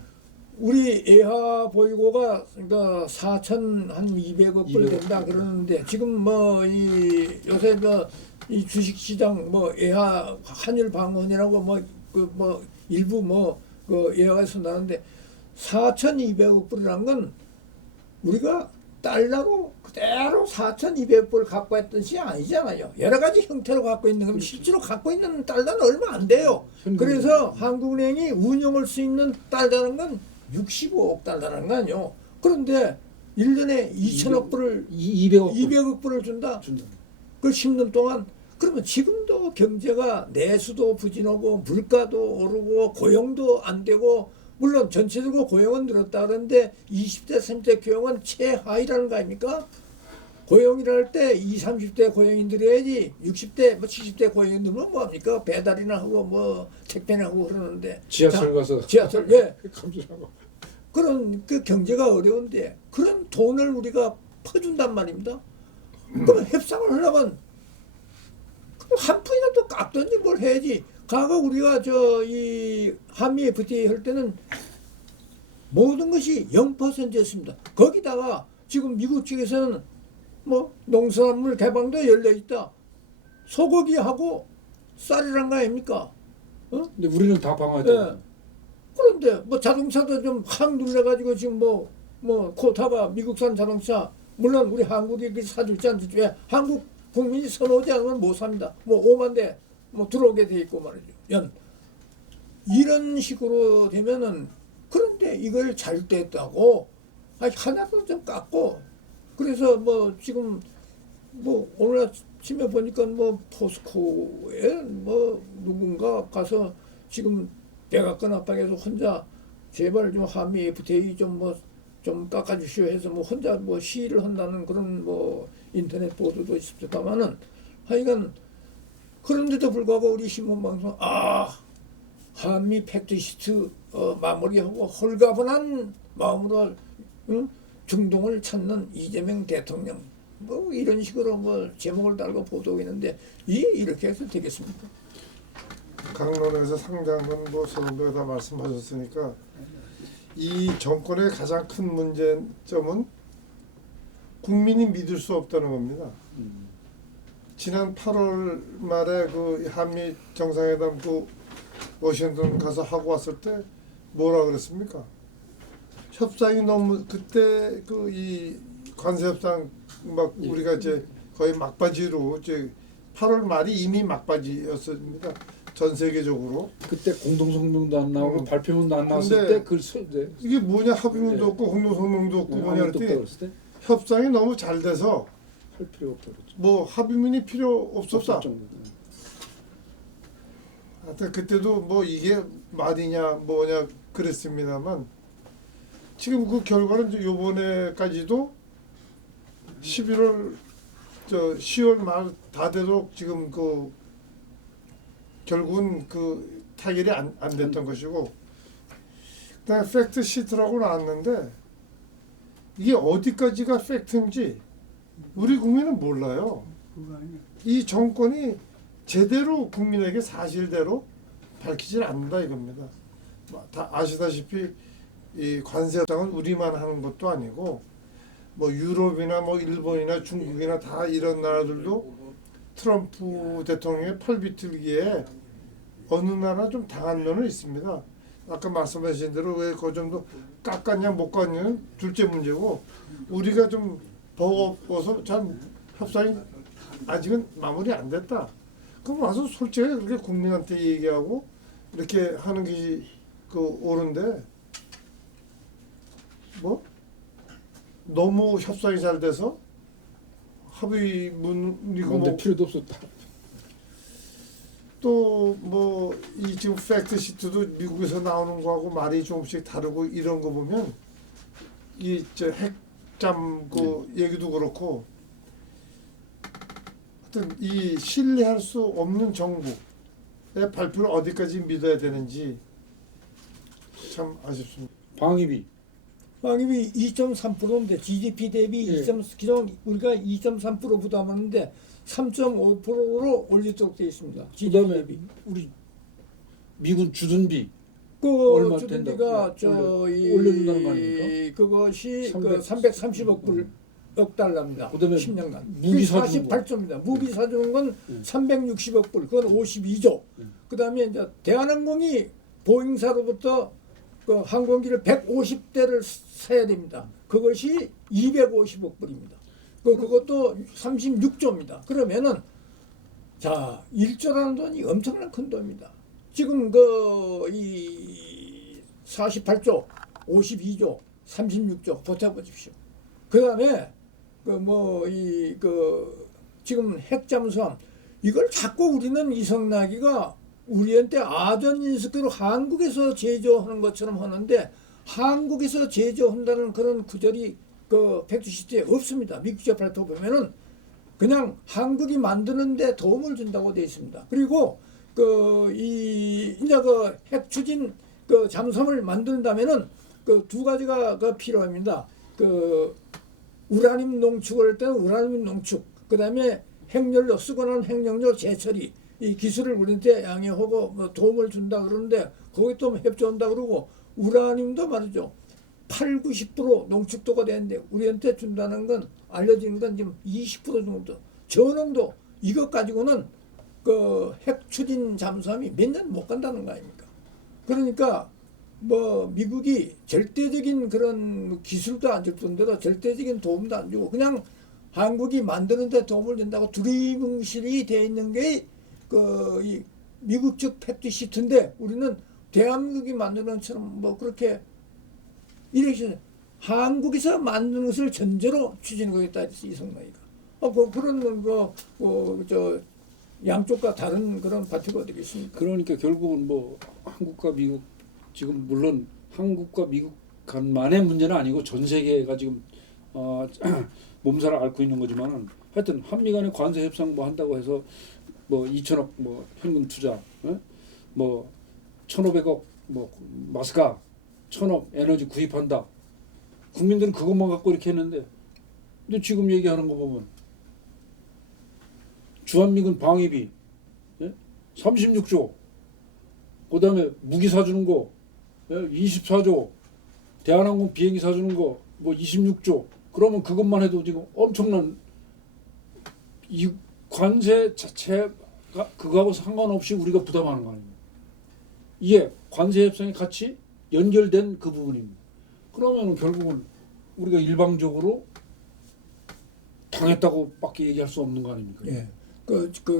우리 예하 보유고가 그러니까 4,200억 불 200억. 된다 그러는데 지금 뭐 이 요새 이 주식시장 뭐 예하 환율 방언이라고 뭐 일부 그 예하에서 나는데 4,200억 불이란 건 우리가 달러로 그대로 4,200불 갖고 있던 시 아니잖아요. 여러 가지 형태로 갖고 있는 건 실제로 갖고 있는 달러는 얼마 안 돼요. 현금. 그래서 한국은행이 운용할 수 있는 달러는 건 65억 달러라는 거 아니요. 그런데 1년에 2천억 불을 200억 불을 준다. 그 10년 동안 그러면 지금도 경제가 내수도 부진하고 물가도 오르고 고용도 안 되고 물론 전체적으로 고용은 늘었다 그러는데 20대 30대 고용은 최하위라는 거 아닙니까? 고용이라 할 때 20, 30대 고용이 늘어야지 60대 70대 고용이 늘면 뭐합니까? 배달이나 하고 뭐 택배나 하고 그러는데 지하철 가서 지하철 예 감수하고 그런 그 경제가 어려운데 그런 돈을 우리가 퍼준단 말입니다. 그러면 협상을 하려면 한 푼이라도 깎든지 뭘 해야지. 과거 우리가 이 한미 FTA 할 때는 모든 것이 0%였습니다. 거기다가 지금 미국 측에서는 뭐 농수산물 개방도 열려 있다. 소고기하고 쌀이란 거 아닙니까? 근데 우리는 다 방어했다. 예. 그런데 뭐 자동차도 좀 확 눌려가지고 지금 뭐 코타가 미국산 자동차 물론 우리 한국이 사줄지 안 줄지 왜 한국 국민이 선호하지 않으면 못 삽니다. 뭐 5만 대 뭐 들어오게 돼 있고 말이죠. 이런 식으로 되면은 그런데 이걸 잘 됐다고 하나도 좀 깎고 그래서 뭐 지금 뭐 오늘 아침에 보니까 뭐 포스코에 뭐 누군가 가서 지금 백악관 앞방에서 혼자 제발 좀 한미 FTA 좀 깎아주시오 해서 뭐 혼자 뭐 시위를 한다는 그런 뭐 인터넷 보도도 있습니다만은 하여간 그런데도 불구하고 우리 신문방송 한미 팩트시트 마무리하고 홀가분한 마음으로 중동을 찾는 이재명 대통령 뭐 이런 식으로 뭐 제목을 달고 보도하고 있는데 이렇게 해서 되겠습니까? 강론에서 상장은 뭐 서른배가 다 말씀하셨으니까 이 정권의 가장 큰 문제점은 국민이 믿을 수 없다는 겁니다. 지난 8월 말에 그 한미 정상회담 그 워싱턴 가서 하고 왔을 때 뭐라 그랬습니까? 협상이 너무 그때 그 이 관세 협상 막 우리가 이제 거의 막바지로 이제 8월 말이 이미 막바지였습니다. 전 세계적으로. 그때 공동성명도 안 나오고 발표문도 안 나왔을 근데 때 그 이게 뭐냐 합의문도 네. 없고 공동성명도 없고 뭐냐 아무것도 없다 그랬더니 그랬을 때 협상이 너무 잘 돼서 할 필요 없다 그랬죠. 뭐 합의문이 필요 없었다. 없을 정도. 하여튼 그때도 뭐 이게 말이냐 뭐냐 그랬습니다만 지금 그 결과는 이제 요번에까지도 11월 10월 말 다 되도록 지금 그 결국은 그 타결이 안 됐던 것이고 그다음에 팩트 시트라고 나왔는데 이게 어디까지가 팩트인지 우리 국민은 몰라요. 이 정권이 제대로 국민에게 사실대로 밝히질 않는다 이겁니다. 다 아시다시피 이 관세 협상은 우리만 하는 것도 아니고 뭐 유럽이나 뭐 일본이나 중국이나 다 이런 나라들도 트럼프 대통령의 팔비틀기에 어느 나라 좀 당한 면은 있습니다. 아까 말씀하신 대로 왜 그 정도 깎았냐 못 깎냐는 둘째 문제고 우리가 좀 버거워서 잘 협상이 아직은 마무리 안 됐다. 그럼 와서 솔직히 그렇게 국민한테 얘기하고 이렇게 하는 게 그 옳은데 뭐 너무 협상이 잘 돼서 합의문이고 그런데 뭐 필요도 없었다. 또 뭐 이 지금 팩트 시트도 미국에서 나오는 거하고 말이 조금씩 다르고 이런 거 보면 이 저 핵잠 그 얘기도 그렇고 하여튼 이 신뢰할 수 없는 정부의 발표를 어디까지 믿어야 되는지 참 아쉽습니다. 방위비 방위비 2.3%인데 GDP 대비 예. 2. 기존 우리가 2.3% 부담하는데 3.5%로 올리도록 되어 있습니다. GDP 그다음에 대비. 우리 미군 주둔비 그 얼마 주둔비가 된다고? 올려준다는 거 아닙니까? 그것이 300. 330억 불. 억 달러입니다. 그다음에 10년간. 무기 사주는 거. 48조입니다. 무기 사주는 건 360억 불. 그건 52조. 그다음에 이제 대한항공이 보잉사로부터 그 항공기를 150대를 사야 됩니다. 그것이 250억 불입니다. 그것도 36조입니다. 그러면은 자 1조라는 돈이 엄청난 큰 돈입니다. 지금 이 48조, 52조, 36조 버텨보십시오. 그다음에 지금 핵잠수함 이걸 자꾸 우리는 이성락이가 우리한테 아전인수교로 한국에서 제조하는 것처럼 하는데 한국에서 제조한다는 그런 구절이 그 팩트시트에 없습니다. 미국제 발표 보면은 그냥 한국이 만드는데 도움을 준다고 되어 있습니다. 그리고 이제 핵 추진 잠수함을 만든다면은 두 가지가 필요합니다. 우라늄 농축을 할 때는 우라늄 농축, 그 다음에 핵연료 쓰고 난 핵연료 재처리 이 기술을 우리한테 양해하고 도움을 준다 그러는데 거기 또 협조한다 그러고 우라늄도 말이죠. 80~90% 농축도가 되는데 우리한테 준다는 건 알려지는 건 지금 20% 정도. 저농도 이것 가지고는 핵 추진 잠수함이 몇 년 못 간다는 거 아닙니까? 그러니까 미국이 절대적인 그런 기술도 안 줄 뿐더러 절대적인 도움도 안 주고 그냥 한국이 만드는 데 도움을 준다고 두리뭉실이 돼 있는 게 이 미국 측 팩트시트인데 우리는 대한민국이 만드는 것처럼 그렇게 이렇게 한국에서 만드는 것을 전제로 추진하겠다 이성락이가. 그런 양쪽과 다른 그런 발표가 되겠습니까? 그러니까 결국은 한국과 미국 지금 물론 한국과 미국 간만의 문제는 아니고 전 세계가 지금 몸살을 앓고 있는 거지만은 하여튼 한미 간의 관세 협상 한다고 해서 2천억 현금 투자, 1,500억 마스가 1,000억 에너지 구입한다. 국민들은 그것만 갖고 이렇게 했는데 근데 지금 얘기하는 거 보면 주한미군 방위비 36조, 그다음에 무기 사주는 거 24조, 대한항공 비행기 사주는 거 26조. 그러면 그것만 해도 지금 엄청난 이 관세 자체가 그거하고 상관없이 우리가 부담하는 거 아닙니까? 이게 관세 협상에 같이 연결된 그 부분입니다. 그러면 결국은 우리가 일방적으로 당했다고밖에 얘기할 수 없는 거 아닙니까? 예.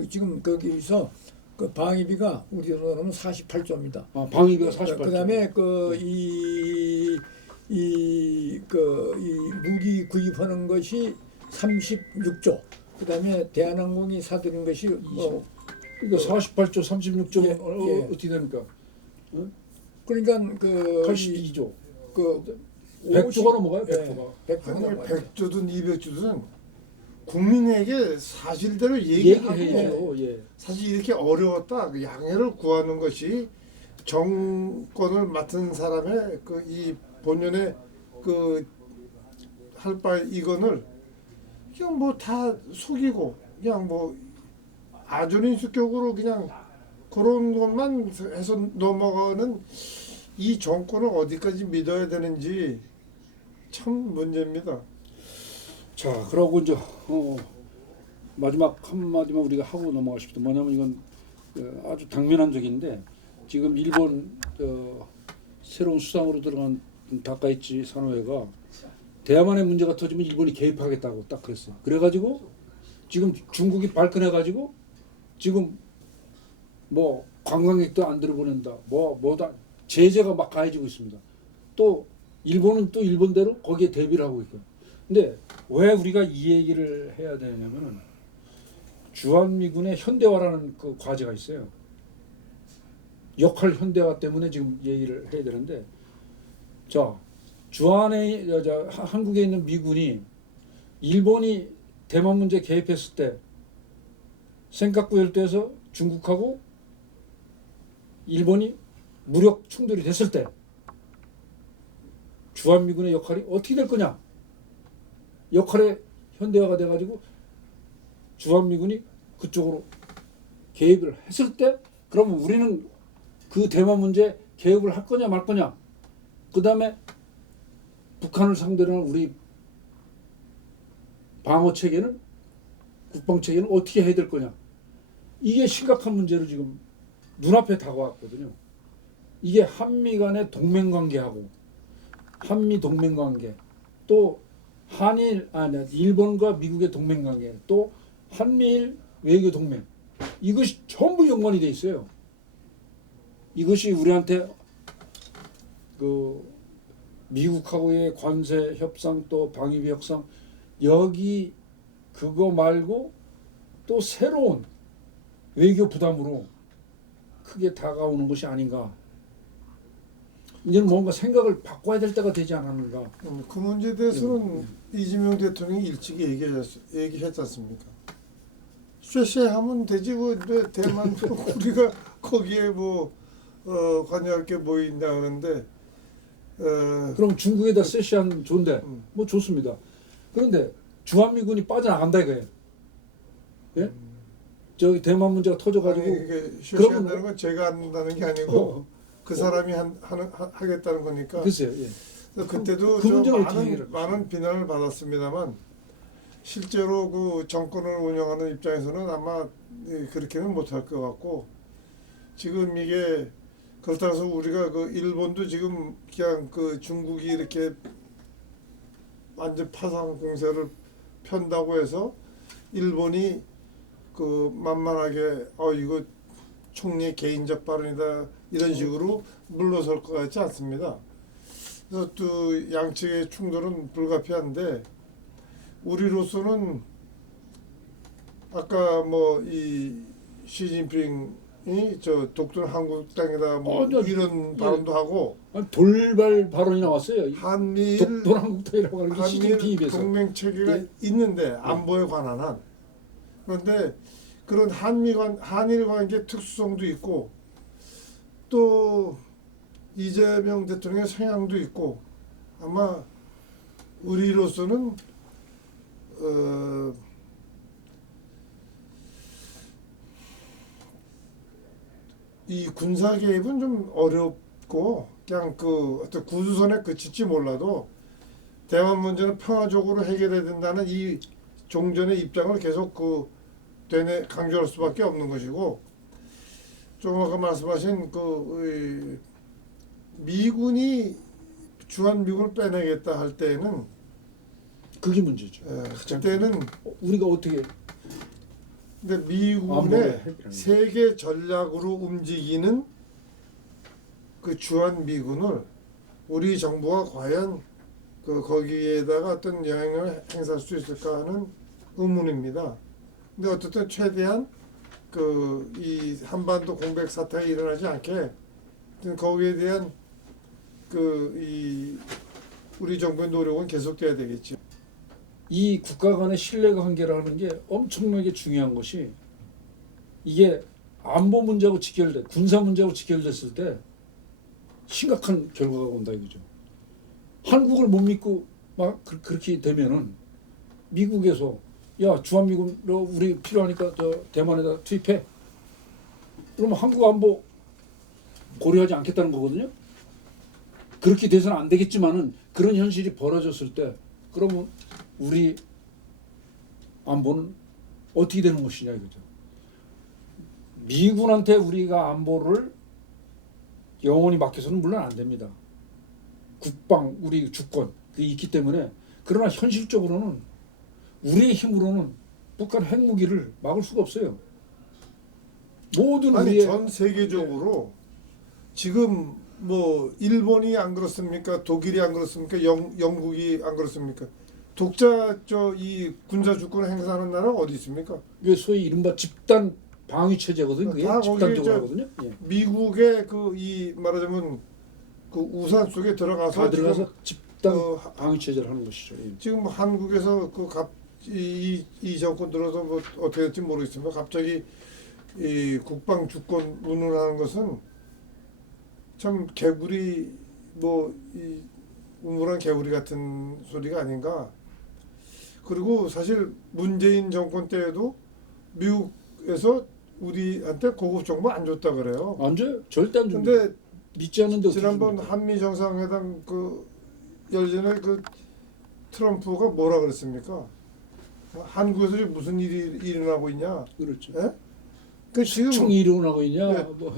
지금 거기서 방위비가 우리로 하면 48조입니다. 방위비가 48조. 그다음에 이 무기 구입하는 것이 36조. 그다음에 대한항공이 사들인 것이 그러니까 48조, 36조 예, 예. 어떻게 됩니까? 그러니까 82조. 100조가 100조가 넘어가요, 100조가. 100조가 아니 넘어가요. 100조든 200조든 국민에게 사실대로 얘기하고 얘기해야죠. 예. 사실 이렇게 어려웠다 그 양해를 구하는 것이 정권을 맡은 사람의 이 본연의 할 바 이거를 그냥 다 속이고 그냥 아주인수격으로 그냥 그런 것만 해서 넘어가는 이 정권을 어디까지 믿어야 되는지 참 문제입니다. 자, 그러고 이제 마지막 한마디만 우리가 하고 넘어가 싶다. 뭐냐면 이건 아주 당면한 적인데 지금 일본 새로운 수상으로 들어간 다카이치 사노에가 대야만의 문제가 터지면 일본이 개입하겠다고 딱 그랬어요. 그래가지고 지금 중국이 발끈해가지고 지금 뭐 관광객도 안 들어보낸다. 뭐다 제재가 막 가해지고 있습니다. 또 일본은 또 일본대로 거기에 대비를 하고 있고요. 근데 왜 우리가 이 얘기를 해야 되냐면은 주한미군의 현대화라는 그 과제가 있어요. 역할 현대화 때문에 지금 얘기를 해야 되는데, 자 주한에 한국에 있는 미군이 일본이 대만 문제 개입했을 때 센카쿠 열도에서 중국하고 일본이 무력 충돌이 됐을 때 주한미군의 역할이 어떻게 될 거냐? 역할의 현대화가 돼가지고 주한미군이 그쪽으로 개입을 했을 때 그러면 우리는 그 대만 문제 개입을 할 거냐 말 거냐? 그 다음에 북한을 상대로 하는 우리 방어 체계는 국방 체계는 어떻게 해야 될 거냐? 이게 심각한 문제로 지금 눈앞에 다가왔거든요. 이게 한미 간의 동맹 관계하고 한미 동맹 관계, 또 한일 일본과 미국의 동맹 관계, 또 한미일 외교 동맹, 이것이 전부 연관이 돼 있어요. 이것이 우리한테 그 미국하고의 관세 협상 또 방위비 협상 여기 그거 말고 또 새로운 외교 부담으로 크게 다가오는 것이 아닌가. 이제는 뭔가 생각을 바꿔야 될 때가 되지 않았는가. 그 문제에 대해서는 이재명 대통령이 일찍 얘기했지 않습니까? 쉐쉐하면 되지 왜 대만 우리가 거기에 뭐 관여할 게 뭐 있냐 그러는데 그럼 중국에다 세시한 좋은데 뭐 좋습니다. 그런데 주한미군이 빠져나간다 이거예요. 예? 저기 대만 문제가 터져가지고 이게 쉐쉐한다는 건 제가 한다는 게 아니고 그 사람이 하겠다는 거니까. 글쎄요. 예. 그래서 그때도 그 문제는 어떻게 해결할까요? 많은 비난을 받았습니다만 실제로 그 정권을 운영하는 입장에서는 아마 그렇게는 못할 것 같고, 지금 이게 그렇다고 해서 우리가 그 일본도 지금 그냥 그 중국이 이렇게 완전 파상 공세를 편다고 해서 일본이 그 만만하게 이거 총리의 개인적 발언이다 이런 식으로 물러설 것 같지 않습니다. 그래서 또 양측의 충돌은 불가피한데 우리로서는 아까 뭐 이 시진핑이 저 독도는 한국 땅이다 뭐 이런 발언도 하고 돌발 발언이 나왔어요. 한미일 독도는 한국 땅이라고 하는 게 한미일 시진핑 입에서. 동맹 체계가 예. 있는데 안보에 관한 한. 그런데 그런 한일 관계 특수성도 있고 또 이재명 대통령의 성향도 있고 아마 우리로서는 이 군사 개입은 좀 어렵고 그냥 그 어떤 구두선에 그칠지 몰라도 대만 문제는 평화적으로 해결해야 된다는 이 종전의 입장을 계속 강조할 수밖에 없는 것이고, 좀 아까 말씀하신 미군이 주한미군을 빼내겠다 할 때는 그게 문제죠. 그때는 우리가 어떻게 근데 미군의 세계 전략으로 움직이는 그 주한미군을 우리 정부가 과연 거기에다가 어떤 영향을 행사할 수 있을까 하는 의문입니다. 근데 어쨌든 최대한 이 한반도 공백 사태가 일어나지 않게 거기에 대한 이 우리 정부의 노력은 계속돼야 되겠죠. 이 국가 간의 신뢰 관계라는 게 엄청나게 중요한 것이 이게 안보 문제하고 직결돼 군사 문제하고 직결됐을 때 심각한 결과가 온다 이거죠. 한국을 못 믿고 막 그렇게 되면은 미국에서 야 주한미군으로 우리 필요하니까 저 대만에다 투입해. 그러면 한국 안보 고려하지 않겠다는 거거든요. 그렇게 돼서는 안 되겠지만은 그런 현실이 벌어졌을 때 그러면 우리 안보는 어떻게 되는 것이냐 이거죠. 미군한테 우리가 안보를 영원히 맡겨서는 물론 안 됩니다. 국방, 우리 주권 그게 있기 때문에. 그러나 현실적으로는 우리의 힘으로는 북한 핵무기를 막을 수가 없어요. 모든 아니 우리의 전 세계적으로 지금 뭐 일본이 안 그렇습니까? 독일이 안 그렇습니까? 영국이 안 그렇습니까? 독자 이 군사 주권 행사하는 나라 어디 있습니까? 이게 소위 이른바 집단 방위 체제거든요. 그게 다 거기에 집단적으로 하거든요. 예. 미국의 그 이 말하자면 그 우산 속에 들어가서 다 들어가서 집단 어, 방위 체제를 하는 것이죠. 예. 지금 한국에서 이 정권 들어서 뭐 어떻게 될지 모르겠지만 갑자기 이 국방 주권 운운하는 것은 참 개구리 뭐 이 우물한 개구리 같은 소리가 아닌가. 그리고 사실 문재인 정권 때에도 미국에서 우리한테 고급 정보 안 줬다 그래요. 안 줘요? 절대 안 줍니다. 근데 믿지 않는데 어떻게 지난번 줍니까? 한미 정상회담 그 열전에 그 트럼프가 뭐라 그랬습니까? 한국에서 지금 무슨 일이 일어나고 있냐? 그렇죠. 예? 그 지금 총이 일어나고 있냐? 네. 뭐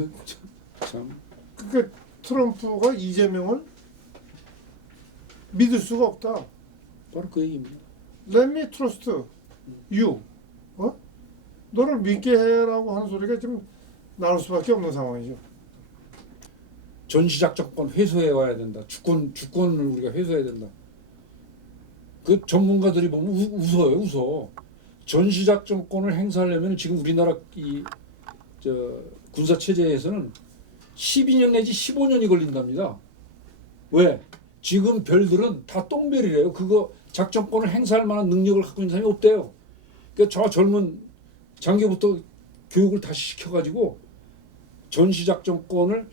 참. 그러니까 트럼프가 이재명을 믿을 수가 없다. 바로 그 얘기입니다. Let me trust you. 너를 믿게 해라고 하는 소리가 지금 나올 수밖에 없는 상황이죠. 전시작전권 회수해 와야 된다. 주권을 우리가 회수해야 된다. 그 전문가들이 보면 웃어요, 웃어. 전시작전권을 행사하려면 지금 우리나라 군사 체제에서는 12년 내지 15년이 걸린답니다. 왜? 지금 별들은 다 똥별이래요. 그거 작전권을 행사할 만한 능력을 갖고 있는 사람이 없대요. 그러니까 저 젊은 장교부터 교육을 다시 시켜가지고 전시작전권을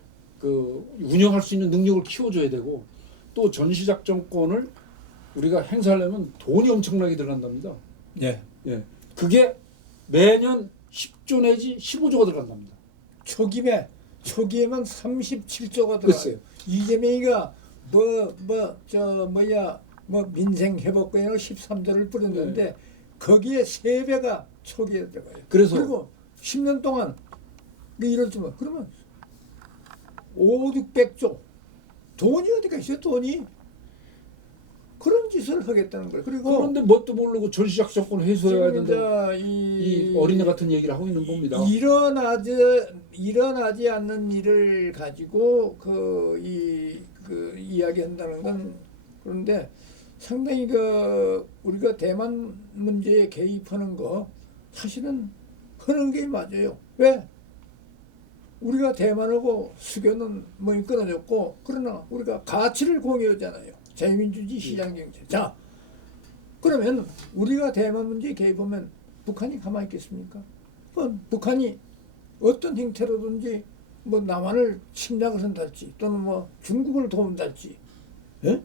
운영할 수 있는 능력을 키워줘야 되고, 또 전시작전권을 우리가 행사하려면 돈이 엄청나게 들어간답니다. 예. 예, 그게 매년 10조 내지 15조가 들어간답니다. 초기에만 37조가 글쎄요. 들어가요. 이재명이가 민생 회복권이라고 13조를 뿌렸는데 네. 거기에 3배가 초기에 들어가요. 그래서 그리고 10년 동안 이럴 줄만 그러면 500조 돈이 어디가 있어요? 돈이 그런 짓을 하겠다는 거예요. 그리고 그런데 뭣도 모르고 전시작전권 회수해야 지금 된다. 이제 이 어린애 같은 얘기를 하고 있는 겁니다. 일어나지 않는 일을 가지고 이야기한다는 건, 그런데 상당히 우리가 대만 문제에 개입하는 거 사실은 하는 게 맞아요. 왜? 우리가 대만하고 수교는 뭐 끊어졌고, 그러나 우리가 가치를 공유하잖아요. 자유민주주의 시장경제. 자, 그러면 우리가 대만 문제에 개입하면 북한이 가만히 있겠습니까? 북한이 어떤 형태로든지 뭐 남한을 침략을 한달지, 또는 뭐 중국을 도운달지, 예?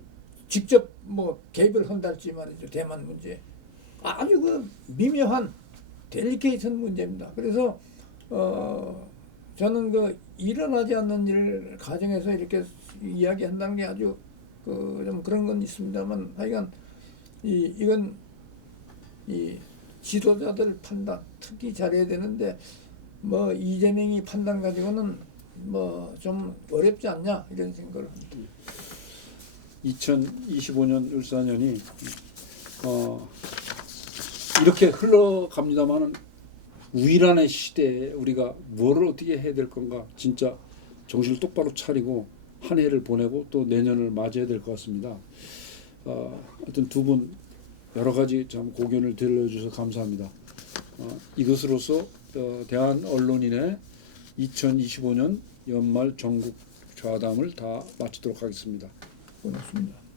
직접 뭐 개입을 한달지 말이죠. 대만 문제 아주 미묘한 델리케이트한 문제입니다. 그래서 저는 일어나지 않는 일 가정에서 이렇게 이야기한다는 게 아주 좀 그런 건 있습니다만, 하여간 이건 지도자들 판단 특히 잘해야 되는데, 뭐 이재명이 판단 가지고는 뭐 좀 어렵지 않냐 이런 생각을 합니다. 2025년 울산년이 이렇게 흘러갑니다만은 우이란의 시대에 우리가 뭐를 어떻게 해야 될 건가, 진짜 정신을 똑바로 차리고 한 해를 보내고 또 내년을 맞이해야 될 것 같습니다. 하여튼 두 분 여러 가지 참 고견을 들려주셔서 감사합니다. 이것으로서 대한 언론인의 2025년 연말 전국 좌담을 다 마치도록 하겠습니다. 고맙습니다.